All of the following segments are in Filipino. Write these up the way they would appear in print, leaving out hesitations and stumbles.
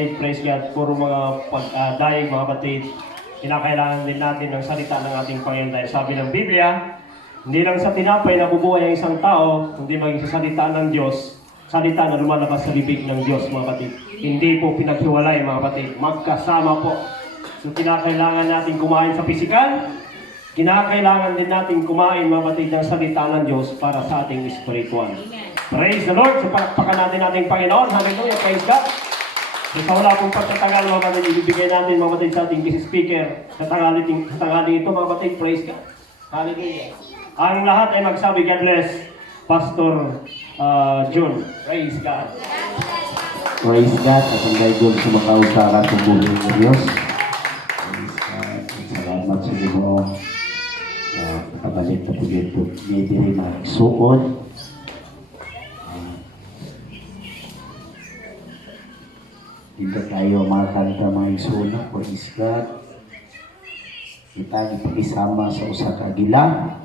Praise God, puro mga pag-daig mga kapatid. Kinakailangan din natin ng salita ng ating Panginoon dahil sabi ng Biblia, hindi lang sa tinapay nabubuhay ang isang tao, hindi maging sa salita ng Diyos, salita na lumalabas sa bibig ng Diyos mga kapatid. Hindi po pinaghiwalay mga kapatid, magkasama po. So kinakailangan natin kumain sa pisikal, kinakailangan din natin kumain mga kapatid ng salita ng Diyos para sa ating spiritual. Praise the Lord! So palakpakan natin ating Panginoon. Hallelujah! Praise God! So, sa wala pong pagtatagal mga kapatid, ibibigay natin mga kapatid sa ating guest speaker sa tanghali ito mga kapatid, praise God. Hallelujah. Ang lahat ay magsabi, God bless, Pastor John. Praise God. Praise God. At ang gay doon sa makausara sa buhay ng Diyos. Praise God. Salamat sa inyo. Kapabalik na po yun po. May diri magsuon. Dito tayo mga kanta mga isuna, praise God. Kita ipag-isama sa usa ka agila.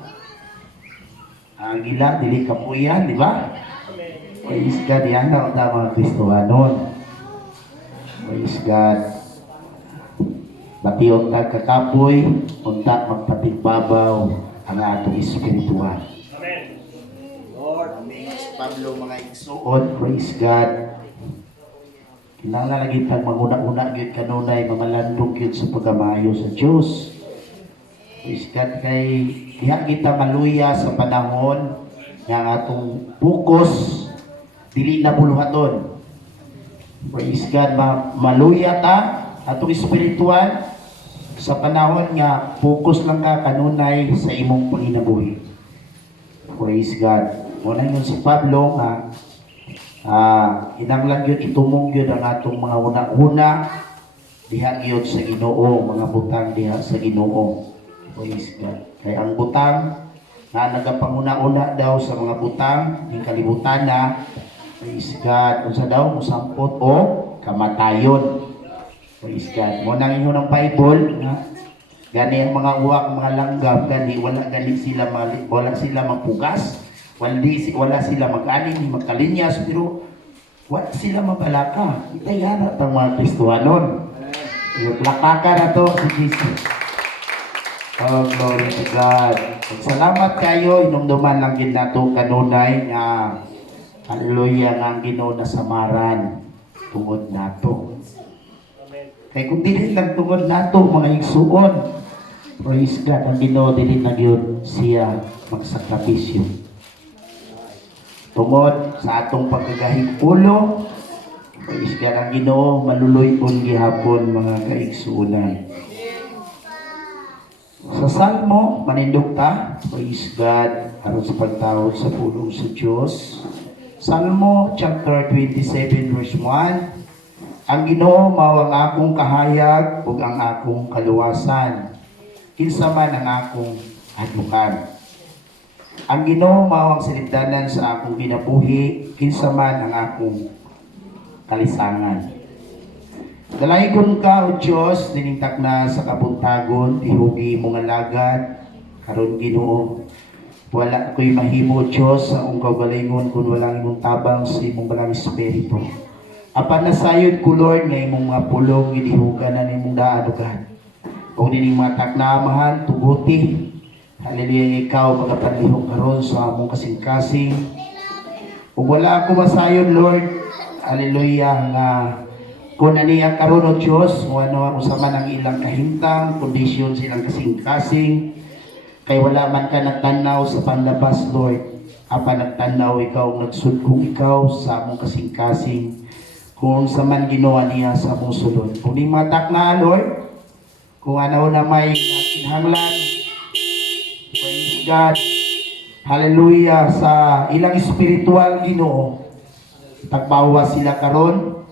Ang agila, dili ka po yan, di ba? Praise God, yan ang mga Kristohanon. Praise God. Bati unta kakapoy, unta magpatigbabaw ang atong espiritual. Amen. Lord, aming Pablo mga igsuon, praise God. Kinala lagi tag maguna-una gyud kanunay mamalandong gyud sa pagkamayo sa Dios. Praise God, kay diha kita maluya sa panahon nga atong focus dili na buluhaton. Praise God, maluya ta atong espiritual sa panahon nga focus lang ka kanunay sa imong panginabuhi. Praise God. Muna yun si Pablo nga inanglan yun, itumong yun ang atong mga una-una diha yun sa Ginoo, mga butang diha sa Ginoo. Praise God. Kaya ang butang na nagapanguna-una daw sa mga butang yung kalibutan na, praise God, kung sa daw musampot o kamatayon. Praise God. Muna inyo ng Bible gani ang mga uwak, mga langgam, gani wala sila magpugas, wala sila mag-anin, magkalinyas, pero wala sila mabalaka. Itay hanap ang mga Kristohanon. Yung plakaka na to si Jesus. Oh, glory to God. Salamat kayo, inumduman lang din nato kanunay nga hallelujah nga ang Ginoo na samaran tungod nato. Kaya kung dili lang tungod nato mga igsuon, praise God, ang Ginoo dili na gyud siya magsakripisyo. Tungod sa atong pagkagahig ulo, praise God, ang Ginoo maluluy-on gihapon mga kaigsuonan. Sa Salmo, manindog ta, praise God, aron sa pagtawag sa pulong sa Dios. Salmo chapter 27 verse 1. Ang Ginoo mao ang akong kahayag ug ang akong kaluwasan. Kinsa man ang akong adbukan. Ang Ginoo mao ang silibdanan sa akong ginabuhi, kinsa man ang akong kalisangan. Dalaygon ka o Dios dinintak na sa kabuntagon, ihugi mo nga lagad karon Ginoo. Wala ko'y mahimo o Dios sa akong kaugalingon kun walang imong tabang sa imong balang espiritu. Apan nasayod ko Lord nga imong mga pulong gidihugan na imong daanugan. Kung dining mga taknamahan tubuti. Hallelujah, ikaw magapanlihok karon sa among kasing-kasing. Kung wala ako masayon, Lord, hallelujah, nga kung naniya karon o Diyos, kung ano sa man ang ilang kahintang, kondisyon silang kasing-kasing, kay wala man ka nagtanaw sa panlabas, Lord. Apa nagtanaw ikaw, nagsudkong ikaw sa among kasing-kasing, kung sa man ginawa niya sa among sulod. Kung di matak na, Lord, kung ano na may kinahanglan, praise God. Hallelujah sa ilang spiritual Ginoo. Tagbawa sila karon.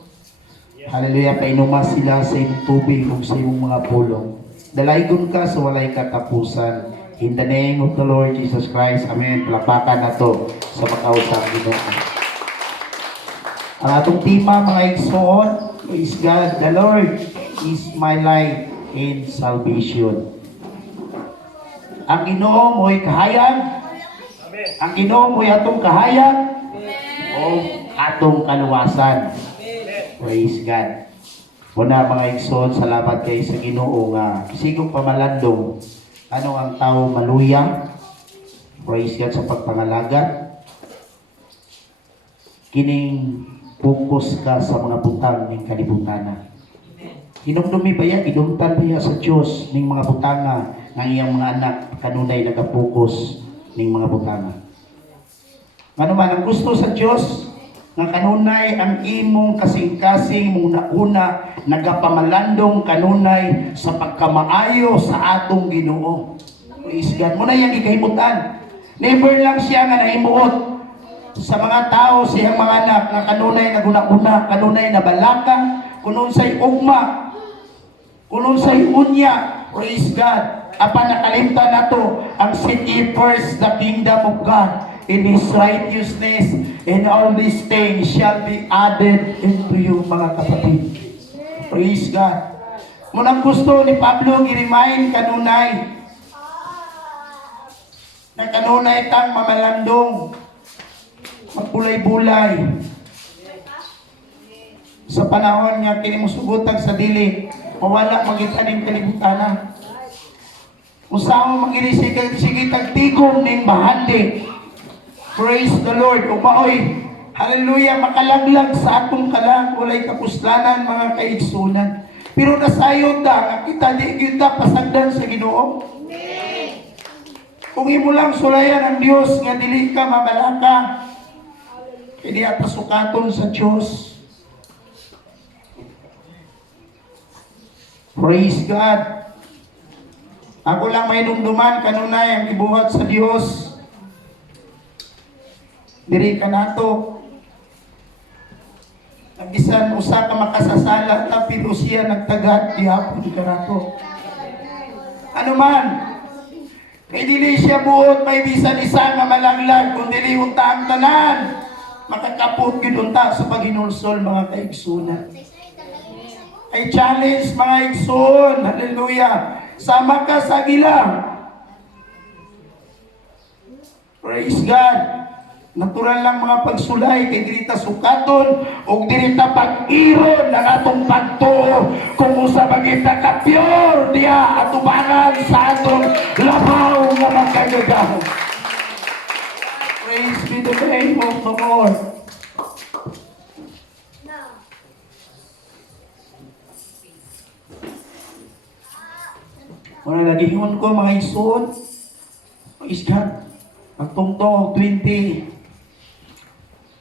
Hallelujah, painumas sila sa imong tubig ug sa imong mga pulong. Dalaygon ka sa walay katapusan. In the name of the Lord Jesus Christ. Amen. Palapakan na to sa makausap Ginoo. Ang atong tema mga igsoon, praise God, the Lord is my light and salvation. Ang Ginoo mo'y kahayag. Ang Ginoo mo'y atong kahayag o atong kaluwasan. Praise God. Una mga igsoon, salamat kay sa Ginoo nga sigong pamalandong ano ang tao maluya. Praise God sa pagpangalagat. Kining focus ka sa mga butang ng kalibutan. Hinumdumi ba yan? Idumtan ba yan sa Diyos ng mga butanga ng iyang mga anak kanunay nagapokus ng mga butanga? Ano man ang gusto sa Diyos nga kanunay ang imong kasing-kasing mong nauna nagapamalandong kanunay sa pagkamaayo sa atong Ginoo. Praise God. Muna yang ikahimutan. Never lang siya nga nahimuot sa mga tao siyang mga anak nga kanunay naguna-una, kanunay na balaka, kunon say ugma, kunon say unya. Praise God. Apan nakalimtan nato ang seek ye first the kingdom of God in His righteousness, and all these things shall be added into you, mga kapatid. Praise God. Munang gusto ni Pablo i-remind kanunay na kanunay tang mamalandong magpulay-bulay sa panahon nga kinimusugutag sa dili mawala magitaning kalibutana. Usaho sige tagtigom ning bahandi. Praise the Lord. O maoy, hallelujah, makalaglag sa atong kalang walay kapuslanan mga kaigsunan. Pero nasayon da, nga kita di kita pasagdan sa Ginoo. Kung imo lang sulayan ang Dios nga dili ka mabalaka, kini ata sukaton sa Dios. Praise God. Ako lang may numduman kanunay ang ibuhat sa Dios. Diri ka nato. Ang bisan usa ka makasasala tapi siya nagtagat gihapon ka nato. Ano man, kay dili siya buot may bisan isa nga malanglag kun dili unta ang tanan. Makakapot gyud unta sa paghinulsol mga kaigsunan. Ay challenge mga igsoon. Hallelujah. Sama ka sa gilang. Praise God. Natural lang mga pagsulay kay dili ta sukaton o dili ta pag-iron ng atong pagtuo kung usa magita ka pure diya atubangan sa atong labaw nga magkagagaw. Praise be the name of the Lord. Wala nagingon ko mga isuon. Praise God. Pagtungtong 20.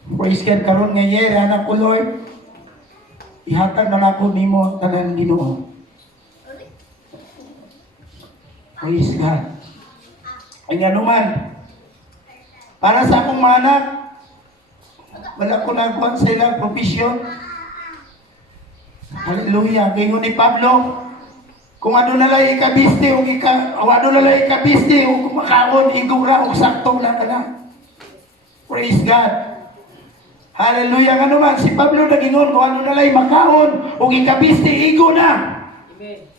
Praise God, karon nga year, anak ko Lord, ihatag na ako nimo ang tanan Ginoo. Praise God. Ay nga naman, para sa akong mga anak, wala ko nagkuhan sa ilang propisyon. Hallelujah. Kaya ni Pablo, kung ano nalang ikabiste, o ano nalang ikabiste, o kumakaon, igura, o saktong na ka na. Praise God. Hallelujah nga naman. Si Pablo nagingon kung ano nalay makaon o ikabiste igo na. Amen.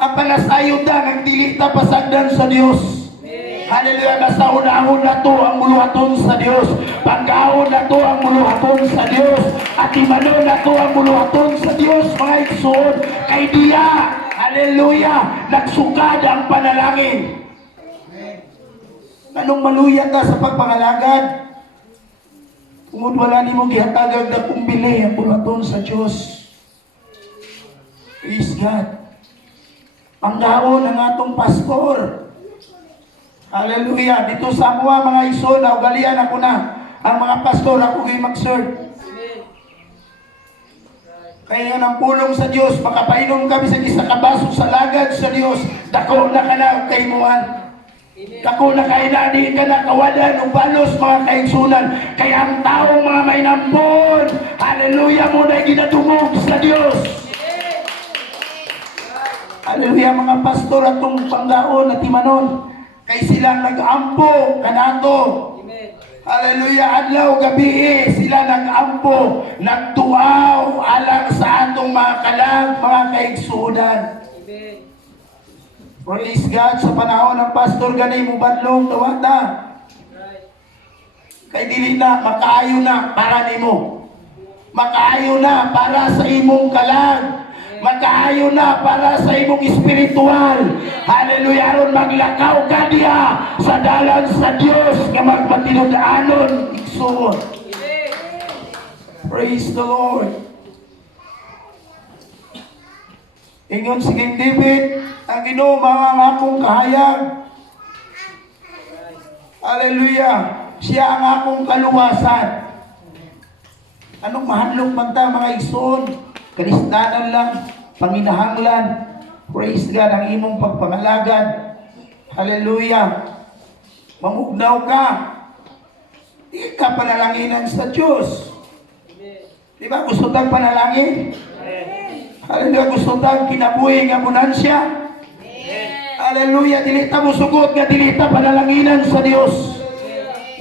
Ang panasayon na nagdili ta pasagdan sa Dios. Amen. Hallelujah. Nasa unahon na to ang muluhaton sa Dios. Pagkaon na to ang muluhaton sa Dios. At imanon na to ang muluhaton sa Dios. Mga igsoon kay diya. Hallelujah. Nagsukad ang panalangin. Amen. Anong maluya ta sa pagpangalagad? Kung wala ni mong gihatagag na kumbili ang pulaton sa Diyos. Praise God. Panggaon ng atong pastor. Hallelujah. Dito sa mga iso na ugalian ako na. Ang mga pastor ako kayo mag-serve. Kaya ng pulong sa Diyos, makapainom kami sa isa kabaso sa lagad sa Diyos. Dako na ka na kaimuhan. Kako na kainani ka na kawalan o balos mga kaigsunan. Kaya ang taong mga may nambon, hallelujah mo na ginadungog sa Diyos. Hallelujah mga pastor at itong panggaon at imanon. Kay silang nag-ampo kanato. Hallelujah, adlaw gabi sila nag-ampo, nagtuaw alang sa atong mga kalang, mga kaigsunan. Praise God, sa panahon ng pastor ganay mo badlong tawata. Kay dili na makaayo na para nimo. Makaayo na para sa imong kalag. Makaayo na para sa imong espiritual. Hallelujah. Aron maglakaw ka diya sa dalan sa Dios nga magmatinud-anon igsoon. Praise the Lord. Ingon si King David, ang Ginoo mga akong kahayag. Hallelujah. Siya ang akong kaluwasan. Anong mahadlok man ta mga igsoon? Kalistanan lang, panginahanglan. Praise God, ang imong pagpangalagad. Hallelujah. Mamugnaw ka. Di ka panalanginan sa Diyos. Di ba? Gusto tang panalangin? Hallelujah. Gusto tang kinabuhi nga munansya? Hallelujah. Dilita mo sugot nga dilita panalanginan sa Diyos.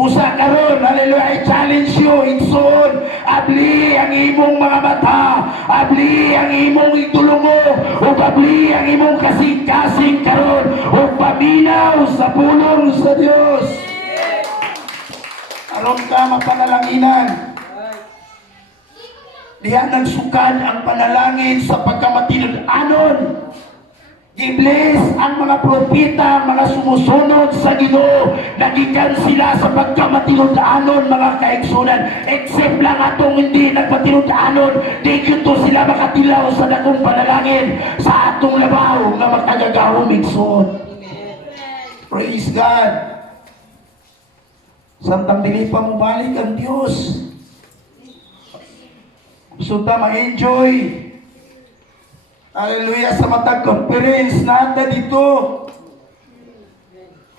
Usa karon, hallelujah, I challenge you, igsoon, abli ang imong mga mata, abli ang imong itulungo, o abli ang imong kasing-kasing karon, o paminaw sa pulong sa Dios. Aron ka mapanalanginan. Diha nagsukad ang panalangin sa pagkamatinud-anon. Gibless ang mga propeta, mga sumusunod sa Ginoo, nagikan sila sa pagkamatinud-anon mga kaigsunan. Except lang atong hindi nagpatinud-anon, di to sila makatilaw sa dakong panalangin sa atong labaw nga makagagawong igsoon. Praise God. Samtang dili pa mo balik ang Dios, gusto ta ma-enjoy. Hallelujah, sa matag conference nata dito.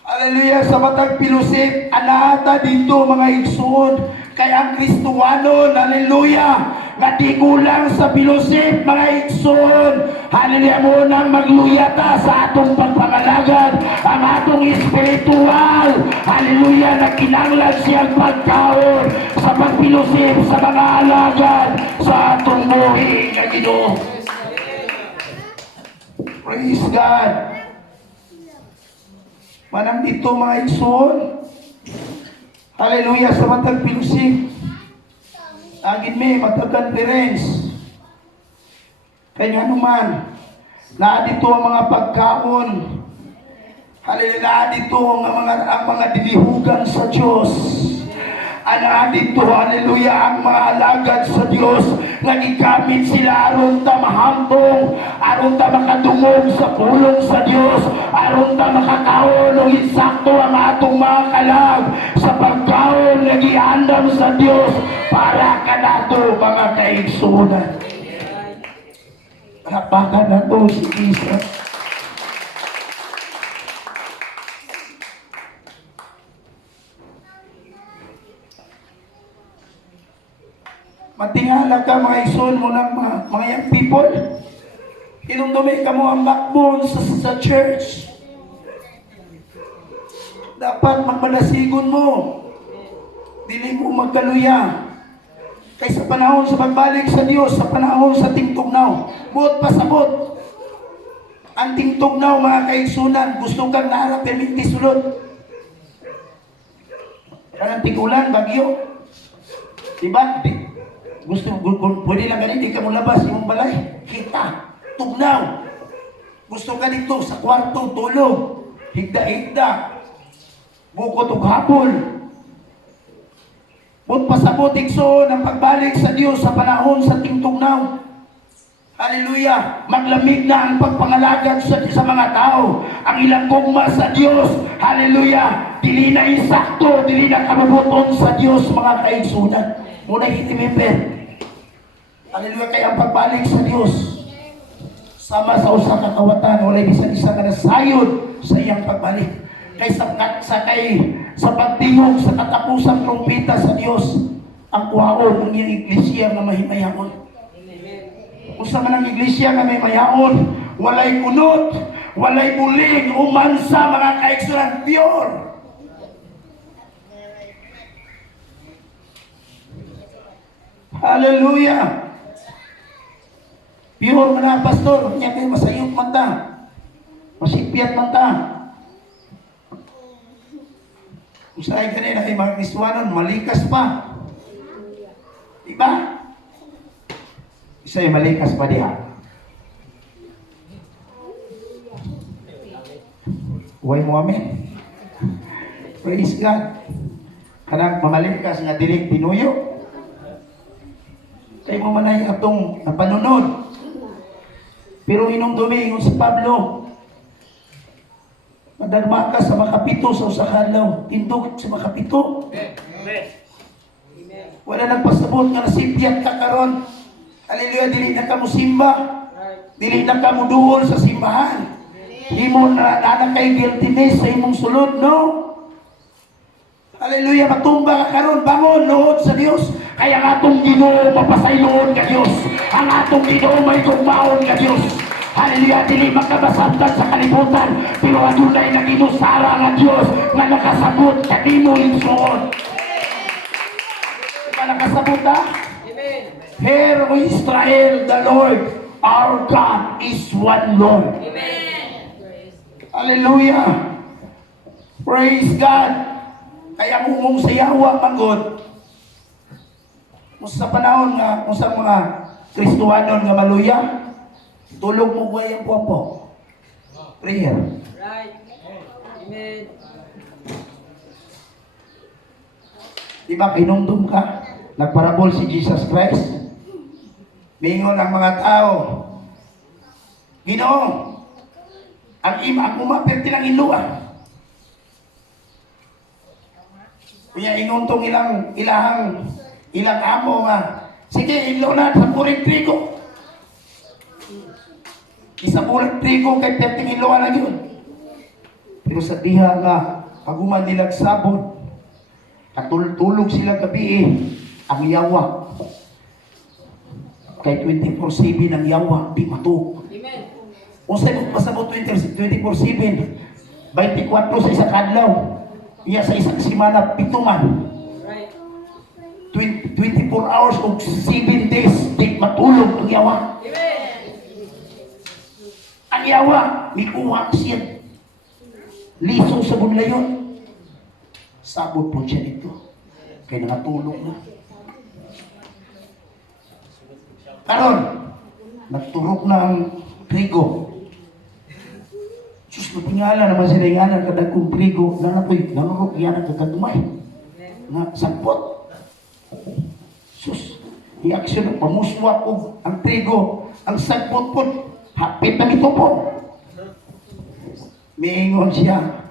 Hallelujah, sa matag pilusip anata dito mga igsoon. Kaya ang Kristuwanon, hallelujah, nga di kulang sa pilusip mga igsoon. Hallelujah, mo nang magluyata sa atong pagpangalagad, ang atong espiritual. Hallelujah, na kinanglan siyang pagkaon sa pagpilusip sa mga alagad sa atong buhi nga Ginoo. Praise God. Manang dito mga igsoon. Hallelujah, sa matag pilusip. Agin may matag conference. Kaya nga naman, na dito ang mga pagkaon. Hallelujah, na dito ang mga dilihugan sa Diyos. Ana dito, hallelujah, ang mga alagad sa Diyos nga gigamit sila aron ta mahambong, aron ta makadungog sa pulong sa Diyos, aron ta makakaon o insakto ang atong mga kalag sa pagkaon nga giandam sa Diyos para kanato mga kaigsunan. Rapakan na to si Isa. Matingala ka mga igsoon mo ng mga young people. Inundumi ka mo ang backbone sa church. Dapat magmalasigon mo. Dili mo magkaluya. Kay sa panahon sa pagbalik sa Dios, sa panahon sa tingtugnaw, buot pasabot. Ang tingtugnaw mga kaigsunan, gusto kang naharap ng hindi sulod. Kanang tigulan, bagyo. Diba? Gusto, pwede lang ganito, di ka mo labas yung balay. Kita, tugnaw. Gusto ka dito sa kwarto, tulog. Higda-higda. Bukot o hapon. Buot pasabot, igsoon ang pagbalik sa Diyos sa panahon sa tingtugnaw. Hallelujah! Maglamig na ang pagpangalagad sa mga tao. Ang ilang gugma sa Diyos. Hallelujah! Dili na insakto, dili na kamabuton sa Diyos mga kaigsunan. Muna i-remember. Hallelujah! Kaya ang pagbalik sa Diyos sama sa usa ka kawatan, walay bisan isa ka nasayod sa iyang pagbalik. Kay sa pagtingog sa katapusang trumpeta sa Diyos, ang kuhaon ng iyang iglesia nga mahimayamon. Kung sa manang iglesia nga may mayaon, walay kunot, walay buling, umansa mga kaigsunan, pure. Hallelujah! Pure man na, pastor. Niya kayo masayot man ta. Masipyat man ta. Kung sa'yo kanina ay mga Kristuanon, malikas pa. Diba? Sa'yo malikas pa diha. Huwag mo amen. Praise God. Kanang mamalikas nga dilig pinuyo. Kaya mo manay atong napanunod. Pero inong ingon si Pablo, madagma ka sa makapito sa usakadlaw, tindog sa makapito. Wala nagpasabot nga nasipyat ka karon. Hallelujah, dili na ka mo simba. Dili na ka mo duol sa simbahan. Himo na kay guiltiness sa imong sulod, no? Hallelujah, matumba ka karon, bangon, luhod sa Dios. Kaya ang atong Ginoo mapasayloon ka Dios. Ang atong Ginoo may tugmaon ka Dios. Hallelujah, dili makabasabtan sa kalibutan, pero adunay naginusara nga Dios nga nakasabot sa imo igsoon. Diba nakasabot ha? Amen. Hear, O Israel, the Lord our God is one Lord. Amen. Hallelujah. Praise God. Kaya kung sa Yahwa manggod, kung sa panahon nga, kung sa mga Kristuhanon nga maluya, tulog mo buhay ang po. Prayer. Right. Amen. Diba kinumdum ka? Nagparabol si Jesus Christ. Mingon ang mga tao, Ginoo, ang umapirti ng iluwa. Kaya ingon tong ilang amo nga, sige, ilo na sa puring trigo. Isa puring trigo kay perting iluwa na yun. Pero sa diha nga, paguman nilang sabon, katulog sila gabi ang yawa. Kay 24/7 ang yawa, di matug. Amen. Kung sa'yo pasabot 24/7, 24 sa isang kadlaw, iya sa isang simana, 7 man. Right. 24 hours o 7 days, di matulog ang yawa. Amen. Ang yawa, may kuha siya. Liso sa bunlayon. Sabot po siya dito. Kaya nakatulog na. Karon, nagturok na ang trigo. Sus, matingala naman sila yung anak kadagkong trigo. Nanurok yan ang kagagmay. Nga, sagpot. Sus, i-aksyon, pamuswa ko ang trigo. Ang sagpot po, hapit na ito po. Miingon siya.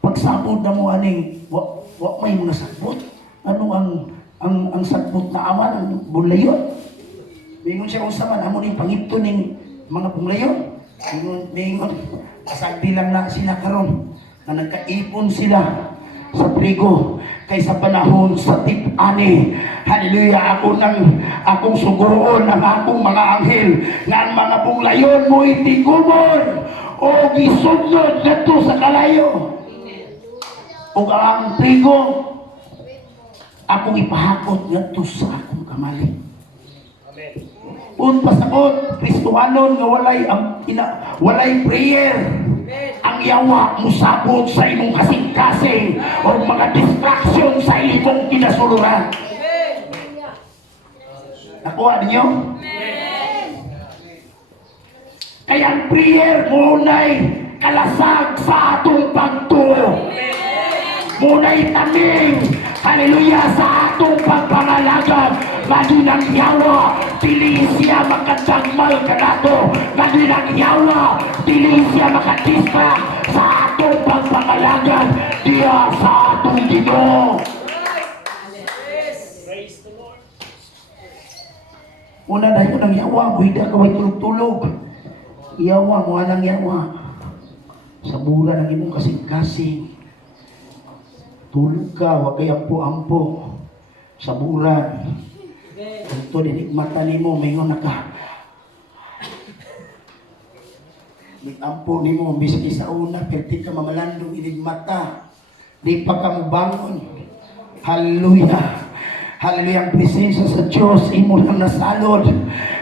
Pagsabot na mo aning, wak may mga sagbot. Ano ang sagbot na awan, ang bunlayon. Mingon siya kung saan, amo ni pangito ng mga bunlayon. Mingon, kasagdi lang na sila karon na nagkaipon sila sa trigo kaysa panahon sa tip-ani. Hallelujah, akong suguroon ang akong mga anghel nga ang mga bunglayon mo itigumon o gisudlod dito sa kalayo. O ang trigo akong ipahakot ngadto sa akong kamali. Amen. Un pasabot Kristohanon nga walay prayer. Ang yawa musabot sa imong kasing-kasing o mga distraction sa imong kinasuluran. Nakuha ninyo? Kaya ang prayer muna'y kalasag sa atong pagtuo. Muna'y taming, hallelujah, sa atong pagpangalagab. Madunang yawa, dili siya makadagmal ka nato. Madunang yawa, dili siya makadistra sa atong pagpangalagab. Diya sa atong Ginoo. Praise the Lord. Una dahil ko ng yawa, buhida ka may tulog-tulog. Yawa, mga nang yawa. Sa mura ng imong kasing-kasing. Tulog ka, wag kay ampo-ampo. Sa mura. Ito, dinig mata ni mo, mayroon na ka. Ampo ni mo, biski sa una, perti ka mamalandong inig mata. Di pa ka mo bangon. Hallelujah. Hallelujah, ang presensya sa Diyos, imo lang nasalod.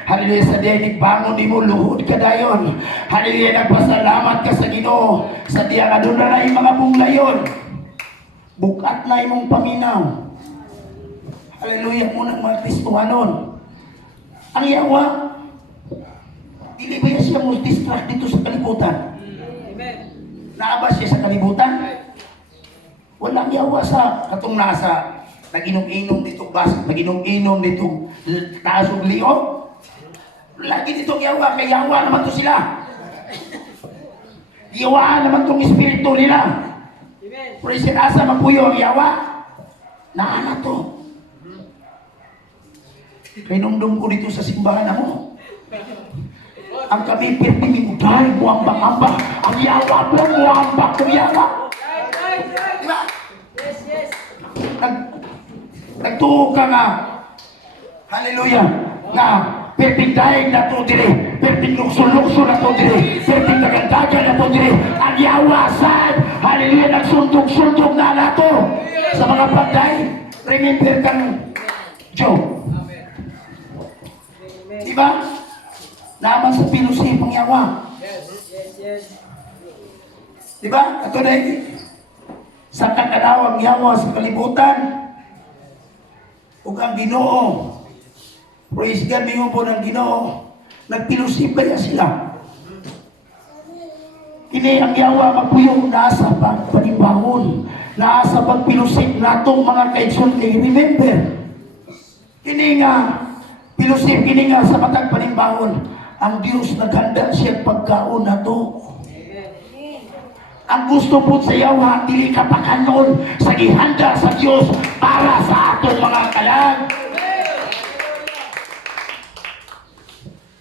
Hallelujah, sa diya bangon imo, luhod ka dayon. Hallelujah, nagpasalamat ka sa Ginoo. Sa diya nga doon na yung mga bunglayon. Bukat na imong paminaw. Hallelujah, muna mga Kristohanon. Ang yawa, dili ba siya mo distract dito sa kalibutan? Amen. Naaba siya sa kalibutan? Walang yawa sa katong nasa nag-inom-inom dito bas, nag-inom-inom dito taas og liog. Lagi ditong yawa, kay yawa naman to sila. Yawa naman tong espiritu nila. Amen. Pero sinasa magpuyo ang yawa. Naana to. Kay nungdong ko dito sa simbahan mo. Ang kami perti dahil buwambak-ambak. Ang yawa po, buwambak kong yawa. Right. Diba? Yes. Nagtuo ka nga. Hallelujah. Na perting daig na to dire. Perting lukso-lukso na to dire. Perting dagandagan na to dire. Ang yawa saan? Hallelujah. Nagsundog-sundog na nato. Sa mga panday. Remember kang Joe. Diba? Naman sa pinusi pang yawa. Yes. Diba? Ito na sa kakanawang yawa sa kalibutan. Ug ang Ginoo. Praise God, mingo po ng Ginoo. Nagpilusip kaya sila. Kini ang yawa magpuyong nasa pagpanibahon. Nasa pagpilusip natong mga kaigsoon kay remember. Kini nga pilusip kini nga sa matag panimbahon. Ang Dios naghanda siya pagkaon nato. Ang gusto po sa yawa, dili ka pakanon sa gihanda sa Dios para sa atong mga kalag.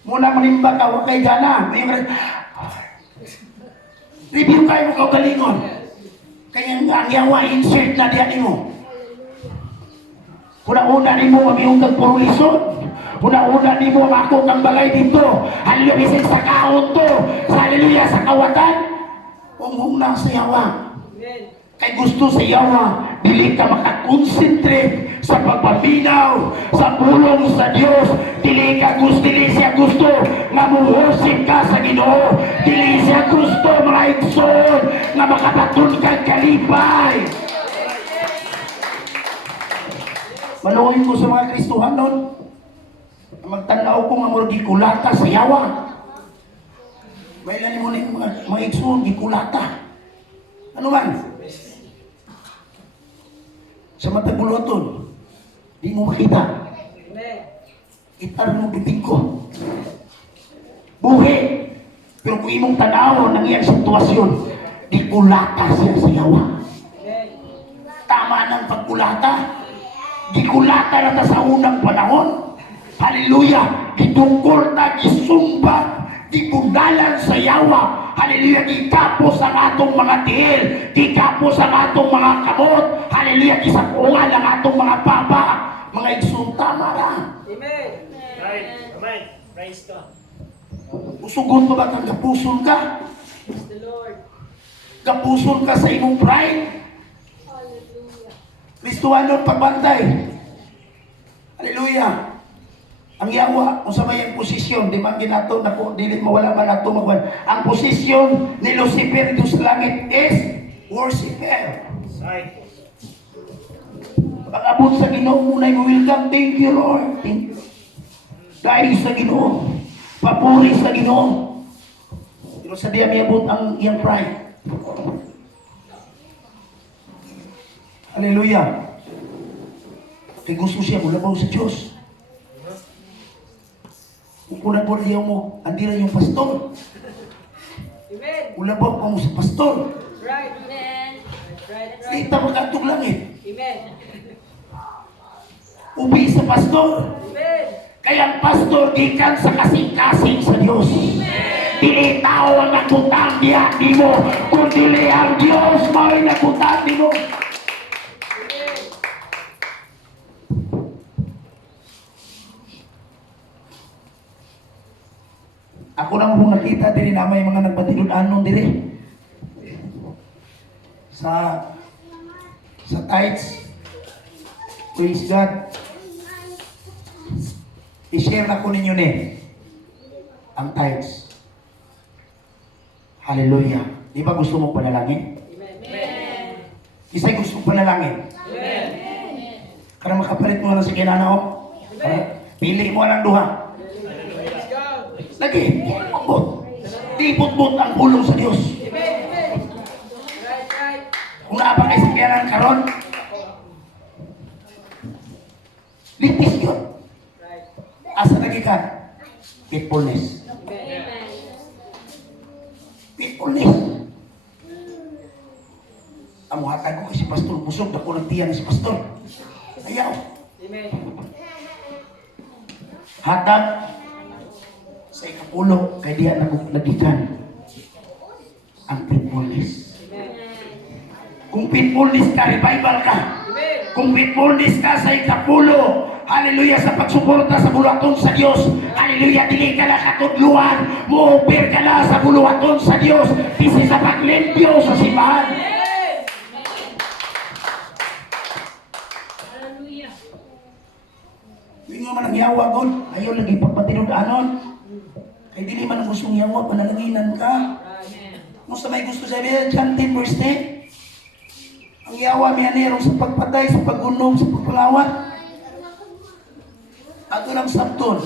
Muna manimba ka, huwag kay gana. Review kayo mo kaugalingon. Kaya nga ang yawa, insert na diyan mo. Una-una ni mo mag-iungag puro lisod. Una-una ni mo ako ng balay dito. Hallelujah sa kaon to. Sa hallelujah sa kawatan. Umuna sa yawa. Amen. Kay gusto sa yawa, dili ka makakonsentrate sa pagpaminaw, sa pulong sa Dios. Dili siya gusto nga muhusip ka sa Ginoo. Dili siya gusto mga igsoon nga makatatun kang kalipay. Maluoy ko sa mga Kristohan nun. Magtanaw ko nga murag gikulata sa yawa. May lani mo na mga igsoon, gikulata. Ano man? Sa matag buluton, di mo makita. Amen. Itar mo bibig ko. Buhi. Pero kung imong tanaw ng iyang sitwasyon, di kulata siya sa yawa. Amen. Tama ng pagkulata. Di kulata na ta sa unang panahon. Hallelujah. Gidungkol na gisumba. Di bundalan sa yawa. Hallelujah. Di kapos ang atong mga tiil. Di kapos ang atong mga kamot. Hallelujah. Di sakungan ang atong mga papa. Mga igsong tama na. Amen. Right. Amen. Praise God. Usugon mo ba kang gapuson ka? Praise the Lord. Gapuson ka sa imong pride? Kristuhanon pagbantay. Hallelujah. Ang yawa, kung sa may posisyon, di man ginato, naku, dili mawala man nato magwan. Ang posisyon ni Lucifer dito sa langit is worshiper. Right. Pag-abot sa Ginoo, muna'y welcome. Thank you, Lord. Thank you. Dahil sa Ginoo, papuri sa Ginoo. Pero sa diya may abot ang iyang pride. Hallelujah. Kaya gusto siya mulabaw sa Diyos. Kung kulabor diya mo, andira yung pastor. Amen. Ulabaw ka mo sa pastor. Right. Amen. Right. Kita magkatog langit. Amen. Ubi sa pastor. Amen. Kaya ang pastor gikan sa kasing-kasing sa Diyos. Dili tao ang nagutang diya di mo, kundi ang Diyos may nagutang di mo. Amen. Ako na mo nakita diri na may mga nagbatilon-anon diri. Sa tithes. Praise God. I-share na ko ninyo ni ang tithes. Hallelujah. Di ba gusto mo panalangin? Amen. Isa'y gusto mo panalangin. Amen. Karena makapalit mo na sa kinana o. Pili mo ng duha. Yes. Lagi, bot. Tibot-bot ang pulong sa Diyos. Amen. Amen. Right, right. Kung napakay sa kyanan karon, litis yun. Right. Asa lagi ka? Faithfulness. Amen. Faithfulness. Ang hatag ko si Pastor Busog, ako nagtiyan si Pastor. Ayaw. Amen. Hatag sa ikapulo, kay diya nagikan ang faithfulness. Amen. Kung faithfulness ka, revival ka. Amen. Kung faithfulness ka sa ikapulo, hallelujah, sa pagsuporta sa bulaton sa Diyos, hallelujah, dili ka na katudluan, mo-offer ka na sa bulaton sa Diyos, kasi sa paglimpyo sa simbahan. Amen. Hindi nga man ang yawa, God. Ayaw lagi pagpatinod-anon. Kaya dili man ang gustong yawa, panalanginan ka. Amen. Musta may gusto sabihin, John 10 verse 10. Ang yawa miyanerong sa pagpatay, sa paggunom, sa pagpangawat. Ato lang sabton.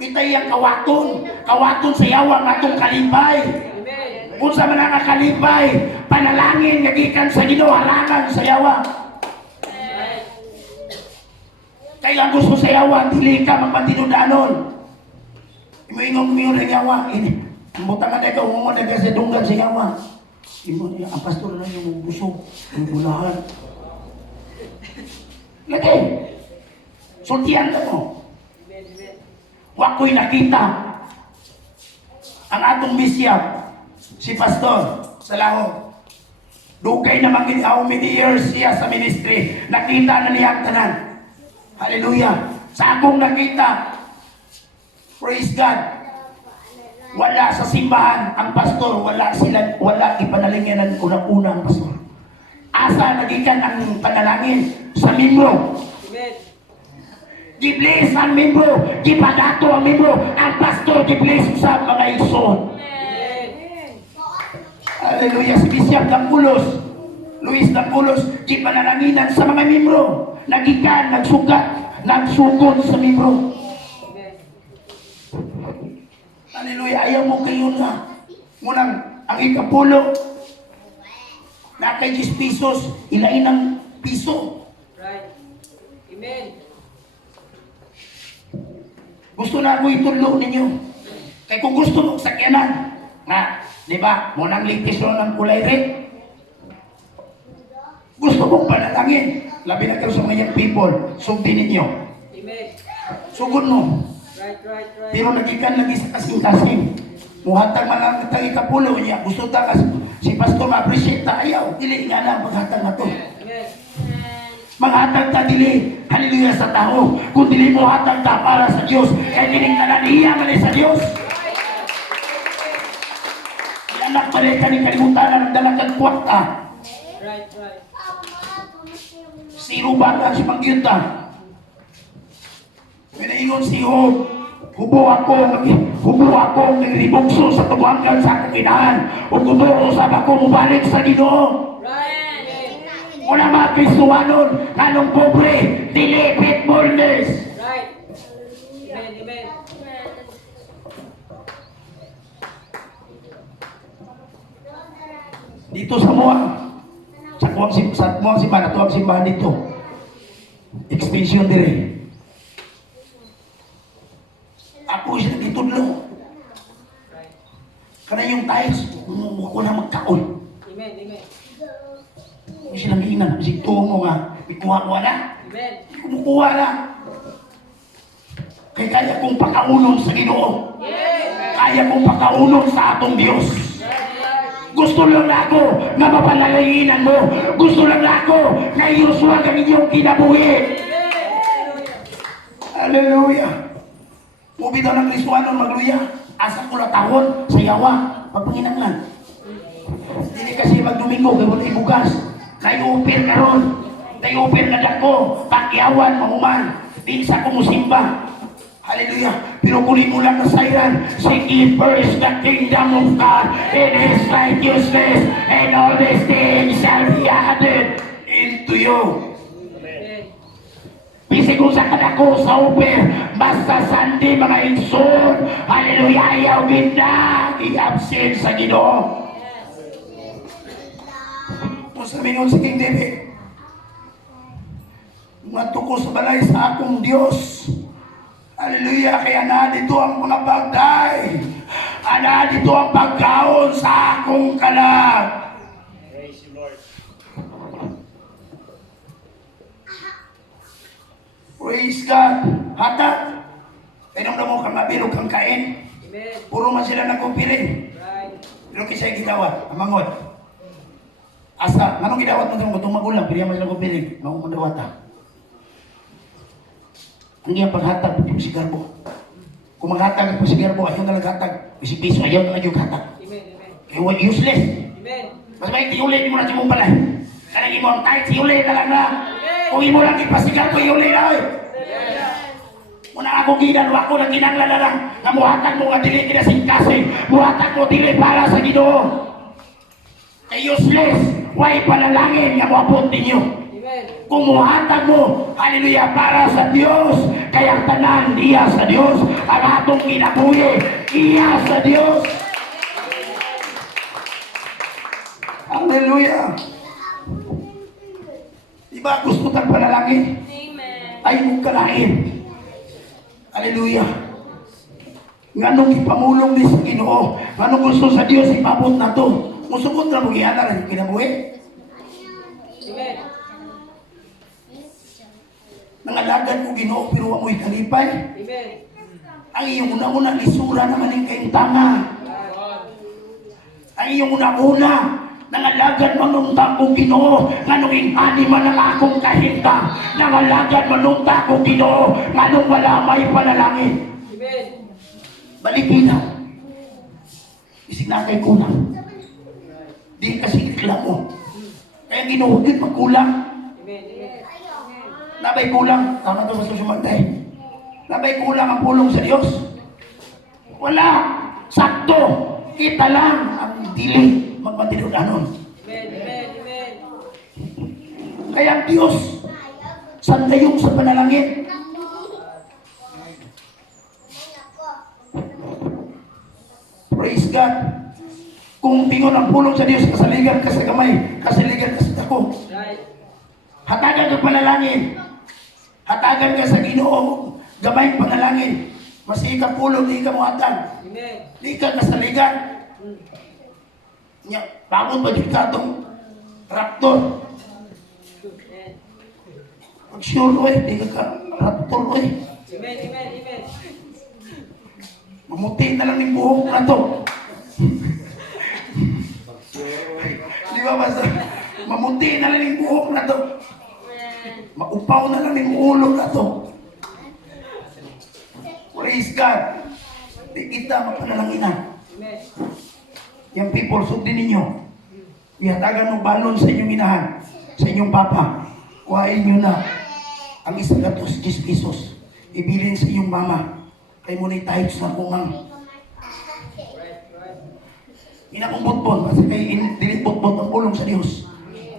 Kita iyang kawaton. Kawaton sa yawa ng atong kalipay. Amen. Kung sa mga kalipay, panalangin, nagikan sa Ginoo, halangan sa yawa. Right. Kaya ang gusto sa yawa, dili ka magpatinod-anon. Imuingong ang yawa. Ang butangan na ikaw, umumod na sa dunggan sa yawa. Ang pastor na yung busog, yung bulahan. Lagi. Sultihan ka mo. Amen. Amen. Wako'y nakita ang atong bisyap, si pastor sa Lahog. Dugay na maging how many years siya sa ministry. Nakita na niya ang tanan. Hallelujah. Sa akong nakita, praise God. Wala sa simbahan ang pastor, wala ipanalinganan unang-una ang pastor. Asa nagikan ang panalangin sa membro. Amen. Gibless ang membro, gipadato ang membro, ang pastor gibless sa mga igsoon. Amen. Hallelujah. Si Bishop Dampulos, Luis Dampulos, gipanalanginan sa mga membro. Nagikan, nagsugat, nagsugod sa membro. Amen. Hallelujah. Ayaw mo kayo na. Munang, ang ikapulo, na kay 10 pesos, ilain ng piso. Right. Amen. Gusto na ako itulo ninyo. Kaya kung gusto mo sakyanan, nga, di ba, munang litis ron ng kulay red. Gusto mong panalangin, labi na kayo sa mga young people, sugdin ninyo. Amen. Sugod mo. Right, right, right. Pero nagikan lagi sa kasing-kasing. Muhatag man lang itang ikapulo niya. Gusto ta kasi si pastor ma-appreciate ta. Ayaw, dili nga na maghatag na to. Amen. Maghatag ta dili. Hallelujah sa tao. Kung dili mo hatag ta para sa Diyos, kaya dining tananiya man sa Diyos. Anak balik ka ni kalimutan na nagdalagan kwarta. Right, right. Si Rubata, si Mangyuta. Pinaingon si Job, hubo ako nagribugso sa tubuangkan sa akong inahan. O gubo sa ako mubalik sa Ginoo. Right. Amen. Muna mga Kristuhanon, nanong pobre, dili faithfulness. Right. Amen. Amen. Dito sa Moa, sa Moa simbahan, ito ang simbahan dito. Extension dire. Ako siya nagitudlo. Right. Kana yung tiles, ko na magkaon. Amen. Amen. Kung silang hinan, kasi tuwa mo nga, ikuha na. Amen. Kumukuha na. Kaya kaya kong pakaunon sa Ginoo. Yes. Kaya kong pakaunon sa atong Diyos. Gusto lang ako na mapalalanginan mo. Gusto lang ako na iuswag ang inyong kinabuhi. Hallelujah. Mubi daw ng Kristuhanon magluya. Asa ko na tahon sa yawa. Pagpanginanglan. Hindi kasi magdomingo kay wala ibugas. Nai-offer karon. Nai-offer na dako. Pakyawan, mahuman. Di sa kumusimba. Hallelujah. Pero kunin mo lang na sayran. Seek ye first the kingdom of God and His righteousness, and all these things shall be added into you. Amen. Bisig usa ka dako sa Uber, basta Sunday mga igsoon. Hallelujah, ayaw ginda i-absent sa Ginoo. Kung sa mingon si King David, ngadto ko sa balay sa akong Dios. Hallelujah, kaya na dito ang mga bagay. Ana dito ang pagkaon sa akong kalag. Praise you, Lord. Praise God. Hatag. Kainom na mo kang mabilog kang kain. Amen. Puro man sila nagkupirin. Right. Pero kisa'y gidawat, amangod. Asa, anong gidawat mo itong butong magulang? Pilihan mo sila kupirin. Maong mandawat ha. Ang iyang paghatag, pati mo si Garbo. Kung maghatag mo si Garbo, ayaw na naghatag. Si Piso, ayaw na naghatag. Amen. Amen. Kaya what useless. Amen. Mas may tiulin mo na si mong balay. Kanang imo ang tight, tiulin na lang na. Kung imo lang ipasigar ko, tiulin na oy. Muna ako ginan, ako na ginanglan na lang. Na muhatag mo nga dili kinasingkasing. Muhatag mo dili para sa Ginoo. Kay useless. Why panalangin nga moabot ninyo. Amen. Kung muhatag mo, hallelujah, para sa Diyos. Kaya tanan, iya sa Diyos. Ang atong kinabuhi, iya sa Diyos. Hallelujah. Diba gusto tang panalangin? Amen. Ay mong kalain. Hallelujah. Nganong ipamulong ni sa Ginoo, nganong gusto sa Dios ipabot na to. Musubot na mo giana rin kinabuhi. Amen. Nangalagan mo Ginoo pero wa mo'y kalipay. Amen. Ang iyong una-una lisura naman yung kayong tanga. Ang iyong una-una nangalagan manunta ko Ginoo nganong ingani man ang akong kahinta. Nangalagan manunta ko Ginoo nganong wala may panalangin. Amen. Balikin na. Isig na kay kulang. Di kasi reklamo. Kaya Ginoo yun magkulang. Amen. Amen. Nabay kulang. Tama to sa susumanday. Nabay kulang ang pulong sa Diyos. Wala. Sakto. Kita lang ang dili magmatinudanon. Amen. Amen. Amen. Kaya ang Diyos sandayong sa panalangin. Praise God. Kung tingon ang pulong sa Diyos, kasaligan ka sa kamay, kasaligan ka sa dako. Right. Hatagan ka panalangin. Hatagan ka sa Ginoo. Gamay panalangin. Masika pulong, di ka muhatag. Amen. Di ka kasaligan. Nya, pagod ba dito itong raptor? Amen. Pag sure, oy, di ka raptor, oy. Amen. Amen. Amen. Mamuti na lang yung buhok na to. Di ba basta? Mamuti na lang yung buhok na to. Maupaw na lang yung ulo na to. Praise God. Di kita mapanalanginan. Amen. Yung people, sundin ninyo. Ihatagan ng balon sa inyong inahan, sa inyong papa. Kuhain nyo na ang 110 pesos. Ibilin sa inyong mama. Kay mo na itahit sa kumang. Right. Right. Inakumbot-bot, kasi kay dilipot-bot ang pulong sa Diyos.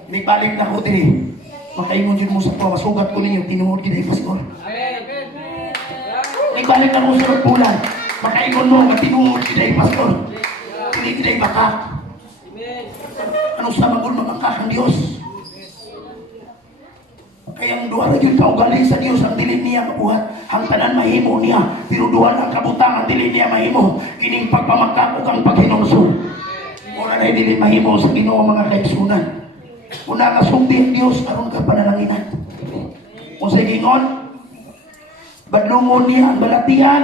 May balik na ko din. Makaingon yun mo sa tuwa, masugat ko ninyo, tinuod kita yung pastor. Amen. Amen. Right. May balik na ko sa ragpulan. Makaingon mo, matinuod kita yung pastor. Hindi kita yung baka. Amen. Ano sa magul mamangkah ang Diyos? Kaya ang duha na yun kaugali sa Diyos, ang dilin niya mabuhat, ang tanan mahimo niya, pero duha ang kabutang, ang dilin niya mahimo, ining pagpamagkakok ang paghinunso. Ora na dilin mahimo sa Ginoo mga kaigsunan. Una ka sumbi ang Diyos, aron ka panalanginan. Kung sa gingon, badlungon niya ang balatian.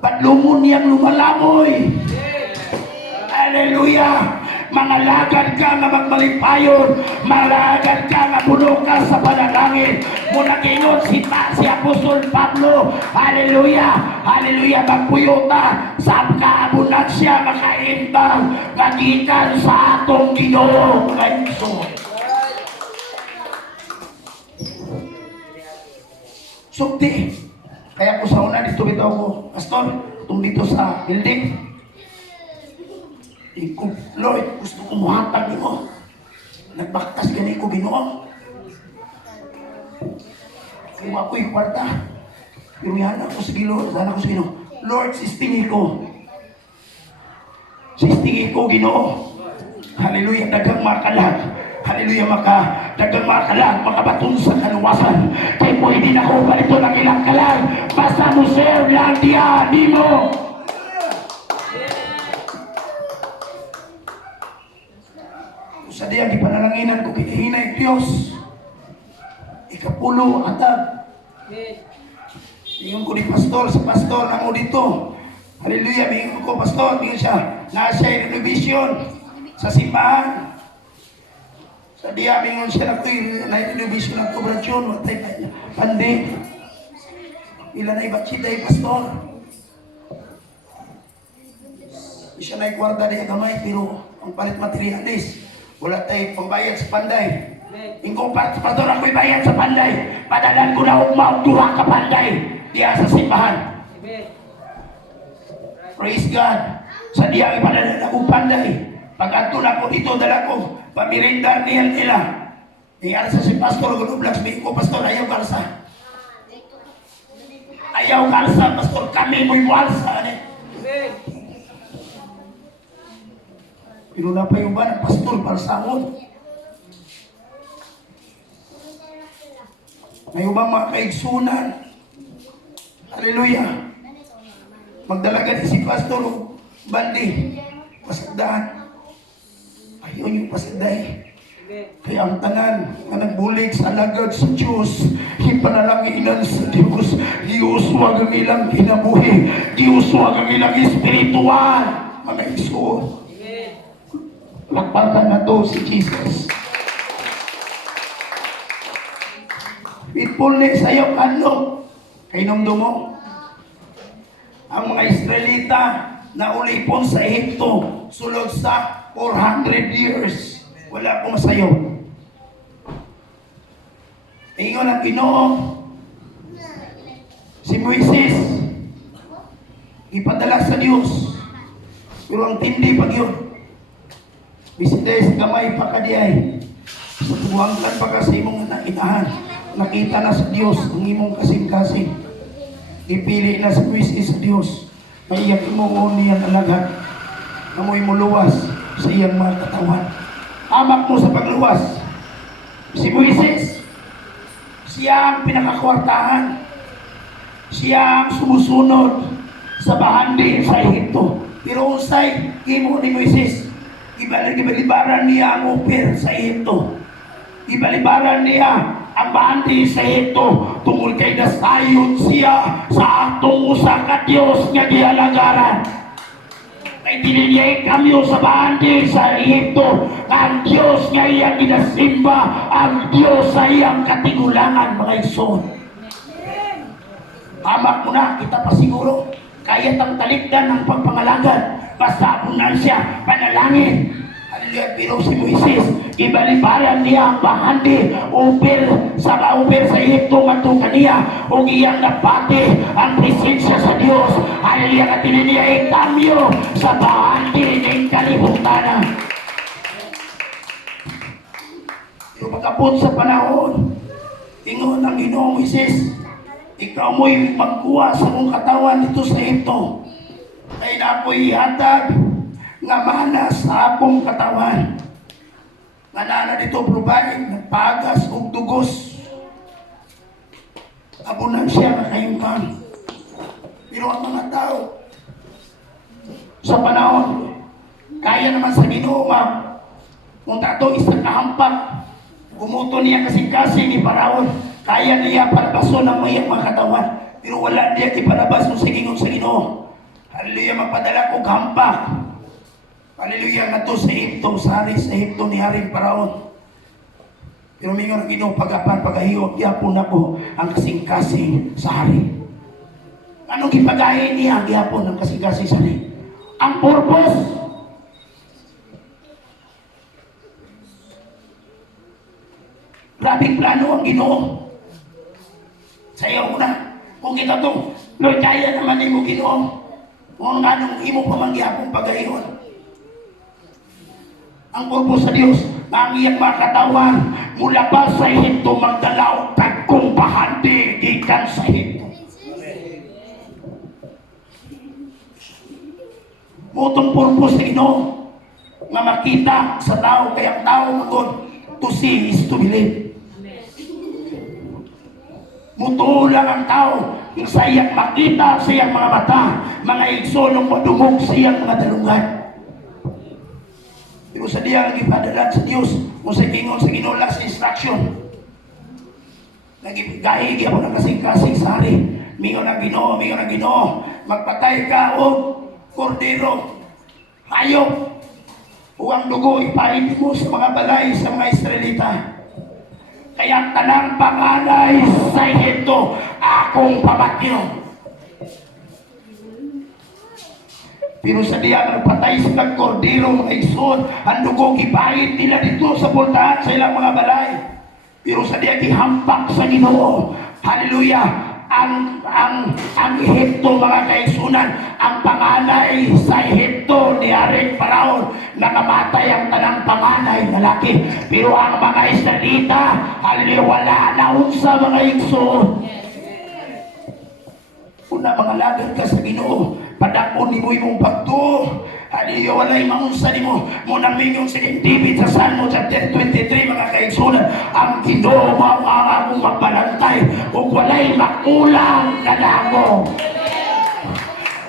Badlungon niya ang lumalamoy. Hallelujah! Mangalagad ka nga magmalipayon, mangalagad ka nga puno ka sa panalangin. Muna gingon si Apostol Pablo, hallelujah, hallelujah, magpuyota sa kaabunag siya makaimbang magikan sa atong Ginoo mga igsoon. Sukti. Kaya ko sa una dito bitaw ko, pastor, itong dito sa building. Iko, Lord, gusto ko muhatag mo. Nagbaktas gani ko Ginoo. Kaya ako'y kwarta. Pero yan ako sa Ginoo, sana ko sa Ginoo. Lord, sistingi ko. Sistingi ko, Ginoo. Hallelujah, dagang makalag. Hallelujah, dagang makalag, makabatong sa kaluwasan. Kaya pwede na ko palito ng ilang kalag. Basta mo share lang diya, di mo. Sa diya, di panalanginan ko kinahinay Diyos. Ikapulo, atag. Amen. Ingon ko ni pastor, sa pastor na mo dito. Hallelujah, mingon ko pastor, mingon siya. Nasa renovation sa simbahan. Sa diya, mingon siya na ko, na renovation ng kobrasyon, watay pandi. Ilan na iba chita pastor. Siya na ikwarta niya gamay, pero ang palit materialis. Wala tayo pambayad sa panday. Ingkong pastor ako'y bayad sa panday. Padalan ko na duha ka panday. Diya sa simbahan. Amen. Praise God. Sa diya ipadalan akong panday. Pag-ato na ko dito, dala ko. Pamirindar niya nila. Iyara sa si pastor, gulublag. Sabihin ko, pastor, ayaw kalsa. Ayaw kalsa, pastor. Kami mo'y walsa. Amen. Pero na pa yung ba ng pastor palsangon? May ubang mga kaigsunan. Hallelujah. Magdalaga si pastor bandi. Pasagdahan. Ayaw yung pasagday. Amen. Kaya ang tanan na nagbulig sa alagad sa Diyos, ipanalanginan sa Diyos. Diyos huwag ang ilang kinabuhi. Diyos huwag ang ilang espiritual. Mga igsoon. Amen. Lakpakan na to si Jesus. Faithfulness ayaw kanlo. Kainomdo mo. Ang mga Israelita na ulipon sa Ehipto, sulod sa 400 years. Wala akong masayo. Ingon ang Ginoo. Si Moises, ipadala sa Diyos. Pero ang tindi pag yun. Bisitay sa gamay pa kadiay. Sa tuwangkan pa kasi imong inahan. Nakita na sa Diyos ang imong kasing-kasing. Ipili na si Moises sa Diyos. Maiyak mo niyan alagad. Namoy mo luwas sa iyang mga katawan. Amak mo sa pagluwas. Si Moises, siya ang pinakakwartahan. Siya ang sumusunod sa bahandi sa Ehipto. Pero usay, imo ni Moises, ibalibaran niya ang upir sa Ehipto. Ibalibaran niya ang bahandi sa Ehipto tungkol kay nasayod siya sa atong usa ka Dios nga gihalagaran. Kay diniliyay kami sa bahandi sa Ehipto ang Dios nga iyang ginasimba, ang Dios sa iyang katigulangan, mga igsoon. Hamak mo na, kita pa siguro kaya tang talikdan ng pagpangalagad. Basta punan siya, panalangin. Hallelujah, pero si Moises, ibalibaran niya ang bahandi, upir sa Ehipto matukan niya, o iyang napati ang presensya sa Diyos. Hallelujah, katinin niya ikamyo sa bahandi ng kalibutan. Pero pagkapun sa panahon, ingon ang Ginoo Moises, ikaw mo'y magkuha sa mong katawan dito sa Ehipto. Kaya na ako'y ihatag nga manas sa akong katawan. Manana dito provide, nagpagas o dugos. Abunan siya makaimpang. Pero ang mga tao, sa panahon, kaya naman sa Ginoo, kung tato isang kahampak, gumuto niya kasing-kasing ni Paraon. Kaya niya palabason ng mga katawan. Pero wala niya ipalabas mo sa gingon sa Ginoo. Hallelujah, mapadala ko hampak. Hallelujah, nga to sa Ehipto, sa hari sa Ehipto ni Haring Paraon. Pero mingon ang Ginoo, pag-apan, pag-ahiyot, yapon ako ang kasing-kasing sa hari. Anong gipagahin niya ang yapon ang kasing-kasing sa hari? Ang purpose. Grabing plano ang Ginoo. Sayaw na. Kung kita to, Lord, kaya naman ni mo Ginoo. Kung anong imo pamangyapong pag-ahiyot. Ang purpose sa Dios, ang iyang mga katawan mula pa sa Ehipto magdalaw tagkong bahandi gikan sa Ehipto. Mutong purpose sa Ginoo nga makita sa tao kaya ang tao magod to see is to believe. Mutuo lang ang tao yung sa iyang makita sa iyang mga mata, mga igsoong madumog sa iyang mga dalungan. Pero sa diya ang ipadalan sa Diyos, kung sa ingon sa Ginoo sa instruction, nagigahigi ako ng kasing-kasing sa hari. Mingon ang Ginoo, magpatay ka o kordero, hayop, huwag dugo, ipainin mo sa mga balay sa mga Israelita. Kaya tanang panganay sa Ehipto, akong pamatyo. Pero sa diya nagpatay sa kordero, mga igsoon, ang dugo ipain nila dito sa pultahan sa ilang mga balay. Pero sa diya gihampak sa Ginoo. Hallelujah! Ang Ehipto, mga kaigsunan, ang panganay sa Ehipto ni Haring Paraon, nakamatay ang tanang panganay lalaki. Pero ang mga Israelita, hallelujah, wala na unsa mga igsoon. Una mga lagan ka sa Ginoo, padakon ni mo imong pagtuo. Hallelujah, walay maunsa nimo. Munang mingon si David sa Salmo chapter 23, mga kaigsunan, ang Ginoo mao ang akong magbalantay ug walay makulang kadako.